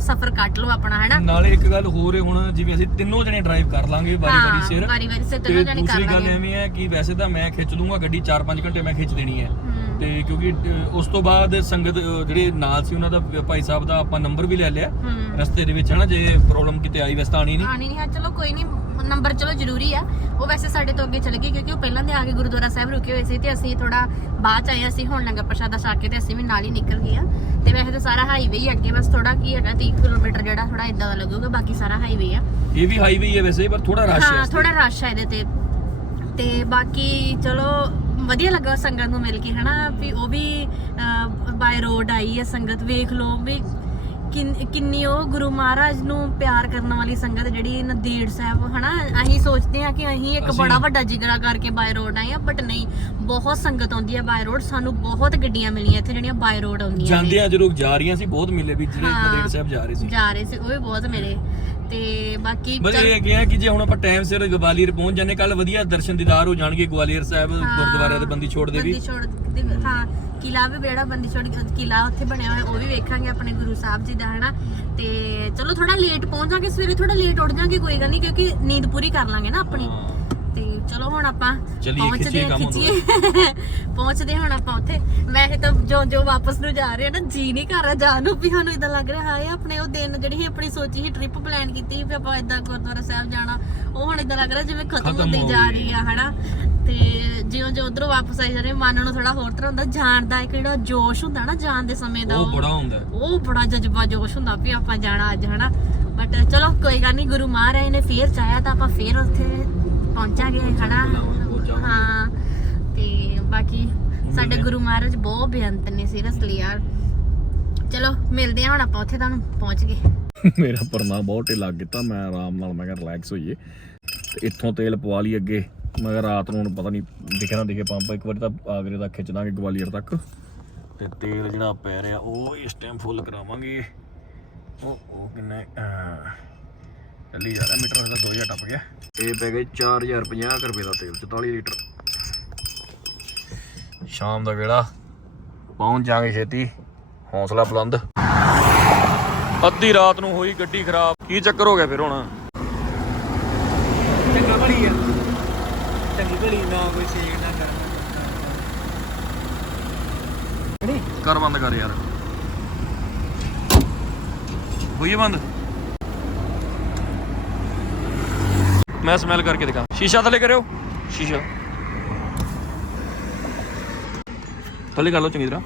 ਸਫ਼ਰ ਕੱਟ ਲਓ ਆਪਣਾ ਹਨਾ। ਨਾਲੇ ਇੱਕ ਗੱਲ ਹੋਰ ਹੈ ਹੁਣ ਜਿਵੇਂ ਅਸੀਂ ਤਿੰਨੋਂ ਜਣੇ ਡਰਾਈਵ ਕਰ ਲਾਂਗੇ ਵਾਰੀ ਵਾਰੀ ਸਿਰ ਵਾਰੀ ਵਾਰੀ ਸੇ ਤੇ ਤਿੰਨੋਂ ਜਾਣੀ ਕਰ ਦੂਸਰੀ ਗੱਲ ਲਾਂਗੇ। ਐਵੇਂ ਹੈ ਕਿ ਵੈਸੇ ਤਾਂ ਮੈਂ ਖਿੱਚ ਦੂੰਗਾ ਗੱਡੀ 4-5 ਘੰਟੇ ਮੈਂ ਖਿੱਚ ਦੇਣੀ ਹੈ। ਤੇ ਕਿਉਂਕਿ ਅਹ, ਉਸ ਤੋਂ ਬਾਅਦ ਸੰਗਤ ਅਹ, ਜਿਹੜੇ ਨਾਲ ਸੀ ਉਹਨਾਂ ਦਾ ਭਾਈ ਸਾਹਿਬ ਦਾ ਆਪਾਂ ਨੰਬਰ ਵੀ ਲੈ ਲਿਆ। ਹੂੰ। ਰਸਤੇ ਦੇ ਵਿੱਚ ਹਨਾ ਜੇ ਪ੍ਰੋਬਲਮ ਕਿਤੇ ਆਈ ਵੈਸੇ ਤਾਂ ਆਣੀ ਨਹੀਂ। ਆਣੀ ਨਹੀਂ ਹੈ ਚਲੋ ਕੋਈ ਨਹੀਂ ਨੰਬਰ ਚਲੋ ਜ਼ਰੂਰੀ ਆ। ਉਹ ਵੈਸੇ ਸਾਡੇ ਤੋਂ ਅੱਗੇ ਚਲੇ ਗਏ ਕਿਉਂਕਿ ਉਹ ਪਹਿਲਾਂ ਦੇ ਆ ਕੇ ਗੁਰਦੁਆਰਾ ਸਾਹਿਬ ਰੁਕੇ ਹੋਏ ਸੀ ਤੇ ਅਸੀਂ ਥੋੜਾ ਬਾਅਦ ਚ ਆਏ ਅਸੀਂ ਹੁਣ ਲੰਗਰ ਪ੍ਰਸ਼ਾਦਾ ਛਕ ਕੇ ਤੇ ਅਸੀਂ ਵੀ ਨਾਲ ਹੀ ਨਿਕਲ ਗਏ ਆ ਤੇ ਵੈਸੇ ਤਾਂ ਸਾਰਾ ਹਾਈਵੇ ਹੀ ਅੱਗੇ ਬਸ ਥੋੜਾ ਕੀ ਹੈਗਾ 30 ਕਿਲੋਮੀਟਰ ਜਿਹੜਾ ਥੋੜਾ ਇਦਾਂ ਦਾ ਲੱਗੂਗਾ ਬਾਕੀ ਸਾਰਾ ਹਾਈਵੇ ਆ। ਇਹ ਵੀ ਹਾਈਵੇ ਹੀ ਹੈ ਵੈਸੇ ਪਰ ਥੋੜਾ ਰਸ਼ ਹੈ ਹਾਂ ਇਸ ਤੇ। ਥੋੜਾ ਰਸ਼ ਹੈ ਇਹਦੇ ਤੇ। ਤੇ ਬਾਕੀ ਚਲੋ ਵਧੀਆ ਲੱਗਾ ਸੰਗਤ ਨੂੰ ਮਿਲ ਕੇ ਹਨਾ? ਵੀ ਉਹ ਵੀ ਬਾਈ ਰੋਡ ਆਈ ਹੈ ਸੰਗਤ ਵੇਖ ਲਓ ਵੀ ਕਿੰਨ- ਉਹ ਗੁਰੂ ਮਹਾਰਾਜ ਨੂੰ ਪਿਆਰ ਕਰਨ ਵਾਲੀ ਸੰਗਤ ਜਿਹੜੀ ਨੰਦੇੜ ਸਾਹਿਬ ਹਨਾ? ਅਸੀਂ ਸੋਚਦੇ ਆ ਕਿ ਅਸੀਂ ਇੱਕ ਬੜਾ ਵੱਡਾ ਜਿਗਰਾ ਕਰਕੇ ਬਾਈ ਰੋਡ ਆਏ ਆ ਬਟ ਨਹੀਂ ਬਹੁਤ ਸੰਗਤ ਆਉਂਦੀ ਹੈ ਬਾਈ ਰੋਡ ਸਾਨੂੰ ਬਹੁਤ ਗੱਡੀਆਂ ਮਿਲੀਆਂ ਇੱਥੇ ਜਿਹੜੀਆਂ ਬਾਈ ਰੋਡ ਆਉਂਦੀਆਂ ਨੇ। ਜਾਂਦਿਆਂ ਜਦੋਂ ਜਾ ਰਹੀਆਂ ਸੀ ਬਹੁਤ ਮਿਲੇ ਵੀ ਜਿਹੜੇ। ਨਦੇੜ ਸਾਹਿਬ ਜਾ ਰਹੇ ਸੀ। ਜਾ ਰਹੇ ਸੀ ਉਹ ਵੀ ਬਹੁਤ ਮਿਲੇ। ਤੇ ਬਾਕੀ ਬਸ ਇਹ ਕਿਹਾ ਕਿ ਜੇ ਹੁਣ ਆਪਾਂ ਟਾਈਮ ਸਿਰ ਗਵਾਲੀਅਰ ਪਹੁੰਚ ਜਾਂਦੇ ਕੱਲ ਵਧੀਆ ਦਰਸ਼ਨ ਦੀਦਾਰ ਹੋ ਜਾਣਗੇ ਗਵਾਲੀਅਰ ਸਾਹਿਬ। ਗੁਰਦੁਆਰੇ ਦੇ ਬੰਦੀ ਛੋੜ ਦੇ ਵੀ। ਬੰਦੀ ਛੋੜ ਦੇ ਹਾਂ ਕਿਲਾ ਵੀ ਜਿਹੜਾ ਬੰਦੀ ਛੋੜ ਕਿਲਾ ਉੱਥੇ ਬਣਿਆ ਹੋਇਆ ਉਹ ਵੀ ਵੇਖਾਂਗੇ ਆਪਣੇ ਗੁਰੂ ਸਾਹਿਬ ਜੀ ਦਾ ਹਨਾ? ਤੇ ਚਲੋ ਥੋੜਾ ਲੇਟ ਪਹੁੰਚਾਂਗੇ ਸਵੇਰੇ ਥੋੜਾ ਲੇਟ ਉੱਠ ਜਾਾਂਗੇ ਕੋਈ ਗੱਲ ਨਹੀਂ ਕਿਉਂਕਿ ਨੀਂਦ ਪੂਰੀ ਕਰ ਲਾਂਗੇ ਨਾ ਆਪਣੀ। ਚਲੋ ਹੁਣ ਆਪਾਂ ਚੱਲੀਏ, ਪਹੁੰਚਦੇ ਖਿੱਚੀਏ ਹਾਂ ਕੰਮ ਪਹੁੰਚਦੇ ਹੁਣ ਆਪਾਂ ਉੱਥੇ। ਵੈਸੇ ਤਾਂ ਜੋ ਜੋ ਵਾਪਸ ਨੂੰ ਜਾ ਰਹੇ ਆ ਨਾ ਜੀ ਨਹੀਂ ਕਰ ਰਿਹਾ ਜਾਣ ਨੂੰ ਵੀ ਸਾਨੂੰ ਇਦਾਂ ਲੱਗ ਰਿਹਾ ਹਾਏ ਆਪਣੇ ਉਹ ਦਿਨ ਜਿਹੜੀ ਸੀ ਆਪਣੀ ਸੋਚੀ ਸੀ ਟ੍ਰਿਪ ਪਲਾਨ ਕੀਤੀ ਸੀ ਵੀ ਆਪਾਂ ਇਦਾਂ ਗੁਰਦੁਆਰਾ ਸਾਹਿਬ ਜਾਣਾ ਉਹ ਹੁਣ ਇਦਾਂ ਲੱਗ ਰਿਹਾ ਜਿਵੇਂ ਖਤਮ ਹੁੰਦੀ ਜਾ। ਰਹੀ ਆ ਹਨਾ? ਤੇ ਜਿਉਂ ਜਿਉਂ ਉਧਰੋਂ ਵਾਪਸ ਆਈ ਜਾ ਰਹੇ ਮਨ ਨੂੰ ਥੋੜਾ ਹੋਰ ਤਰ੍ਹਾਂ ਹੁੰਦਾ ਜਾਣ ਦਾ ਇੱਕ ਜਿਹੜਾ ਜੋਸ਼ ਹੁੰਦਾ ਨਾ ਜਾਣ ਦੇ ਸਮੇਂ ਦਾ ਉਹ ਬੜਾ ਹੁੰਦਾ। ਉਹ ਬੜਾ ਜਜ਼ਬਾ ਜੋਸ਼ ਹੁੰਦਾ ਵੀ ਆਪਾਂ ਜਾਣਾ ਅੱਜ ਹਨਾ? ਬਟ ਚਲੋ ਕੋਈ ਗੱਲ ਨਹੀਂ ਗੁਰੂ ਮਹਾਰਾਜ ਨੇ ਫੇਰ ਚਾਹਿਆ ਤਾਂ ਆਪਾਂ ਫੇਰ ਉੱਥੇ ਪਹੁੰਚਾਂਗੇ ਹਨਾ। ਹਾਂ ਤੇ ਬਾਕੀ ਸਾਡੇ ਗੁਰੂ ਮਹਾਰਾਜ ਬਹੁਤ ਬੇਅੰਤ ਨੇ ਸੀਰੀਅਸਲੀ ਯਾਰ। ਚਲੋ ਮਿਲਦੇ ਹਾਂ ਹੁਣ ਆਪਾਂ ਉੱਥੇ ਤੁਹਾਨੂੰ ਪਹੁੰਚ ਗਏ। ਮੇਰਾ ਪਰਨਾ ਬਹੁਤ ਢਿੱਲਾ ਕੀਤਾ ਮੈਂ ਆਰਾਮ ਨਾਲ ਮੈਂ ਕਿਹਾ ਰਿਲੈਕਸ ਹੋਈਏ। ਤੇ ਇੱਥੋਂ ਤੇਲ ਪਵਾ ਲਈ ਅੱਗੇ। ਮੈਂ ਕਿਹਾ ਰਾਤ ਨੂੰ ਹੁਣ ਪਤਾ ਨਹੀਂ ਦਿਖੇ ਨਾ ਦਿਖੇ ਪੰਪ ਇੱਕ ਵਾਰੀ ਤਾਂ ਆਗਰੇ ਦਾ ਖਿੱਚ ਦਾਂਗੇ ਗਵਾਲੀਅਰ ਤੱਕ। ਤੇ ਤੇਲ ਜਿਹੜਾ ਪੈ ਰਿਹਾ ਉਹ ਇਸ ਟਾਈਮ ਫੁੱਲ ਕਰਾਵਾਂਗੇ। ਉਹ ਉਹ ਕਿੰਨੇ ਚੱਲੀ ਜਾ ਰਿਹਾ ਮੀਟਰ ਦਾ 2000 ਟੱਪ ਗਿਆ। ਇਹ ਪੈ ਗਏ 4050 ਕੁ ਰੁਪਏ ਦਾ ਤੇਲ 44 ਲੀਟਰ। ਸ਼ਾਮ ਦਾ ਵੇਲਾ ਪਹੁੰਚ ਜਾਾਂਗੇ ਛੇਤੀ। ਹੌਸਲਾ ਬੁਲੰਦ। ਅੱਧੀ ਰਾਤ ਨੂੰ ਹੋਈ ਗੱਡੀ ਖਰਾਬ। ਕੀ ਚੱਕਰ ਹੋ ਗਿਆ ਫਿਰ ਹੁਣ? ਚੰਗਾ ਭਲੀ ਆ। ਚੰਗੀ ਭਲੀ ਨਾ ਕੋਈ ਸੇਕ ਨਾ ਕਰ। ਨਹੀਂ ਕਰ ਬੰਦ ਕਰ ਯਾਰ। ਹੋਈ ਬੰਦ? ਮੈਂ ਸਮੈਲ ਕਰਕੇ ਦਿਖਾ। ਸ਼ੀਸ਼ਾ ਥੱਲੇ ਕਰਿਓ। ਸ਼ੀਸ਼ਾ। ਥੱਲੇ ਕਰ ਲਓ ਚੰਗੀ ਤਰ੍ਹਾਂ।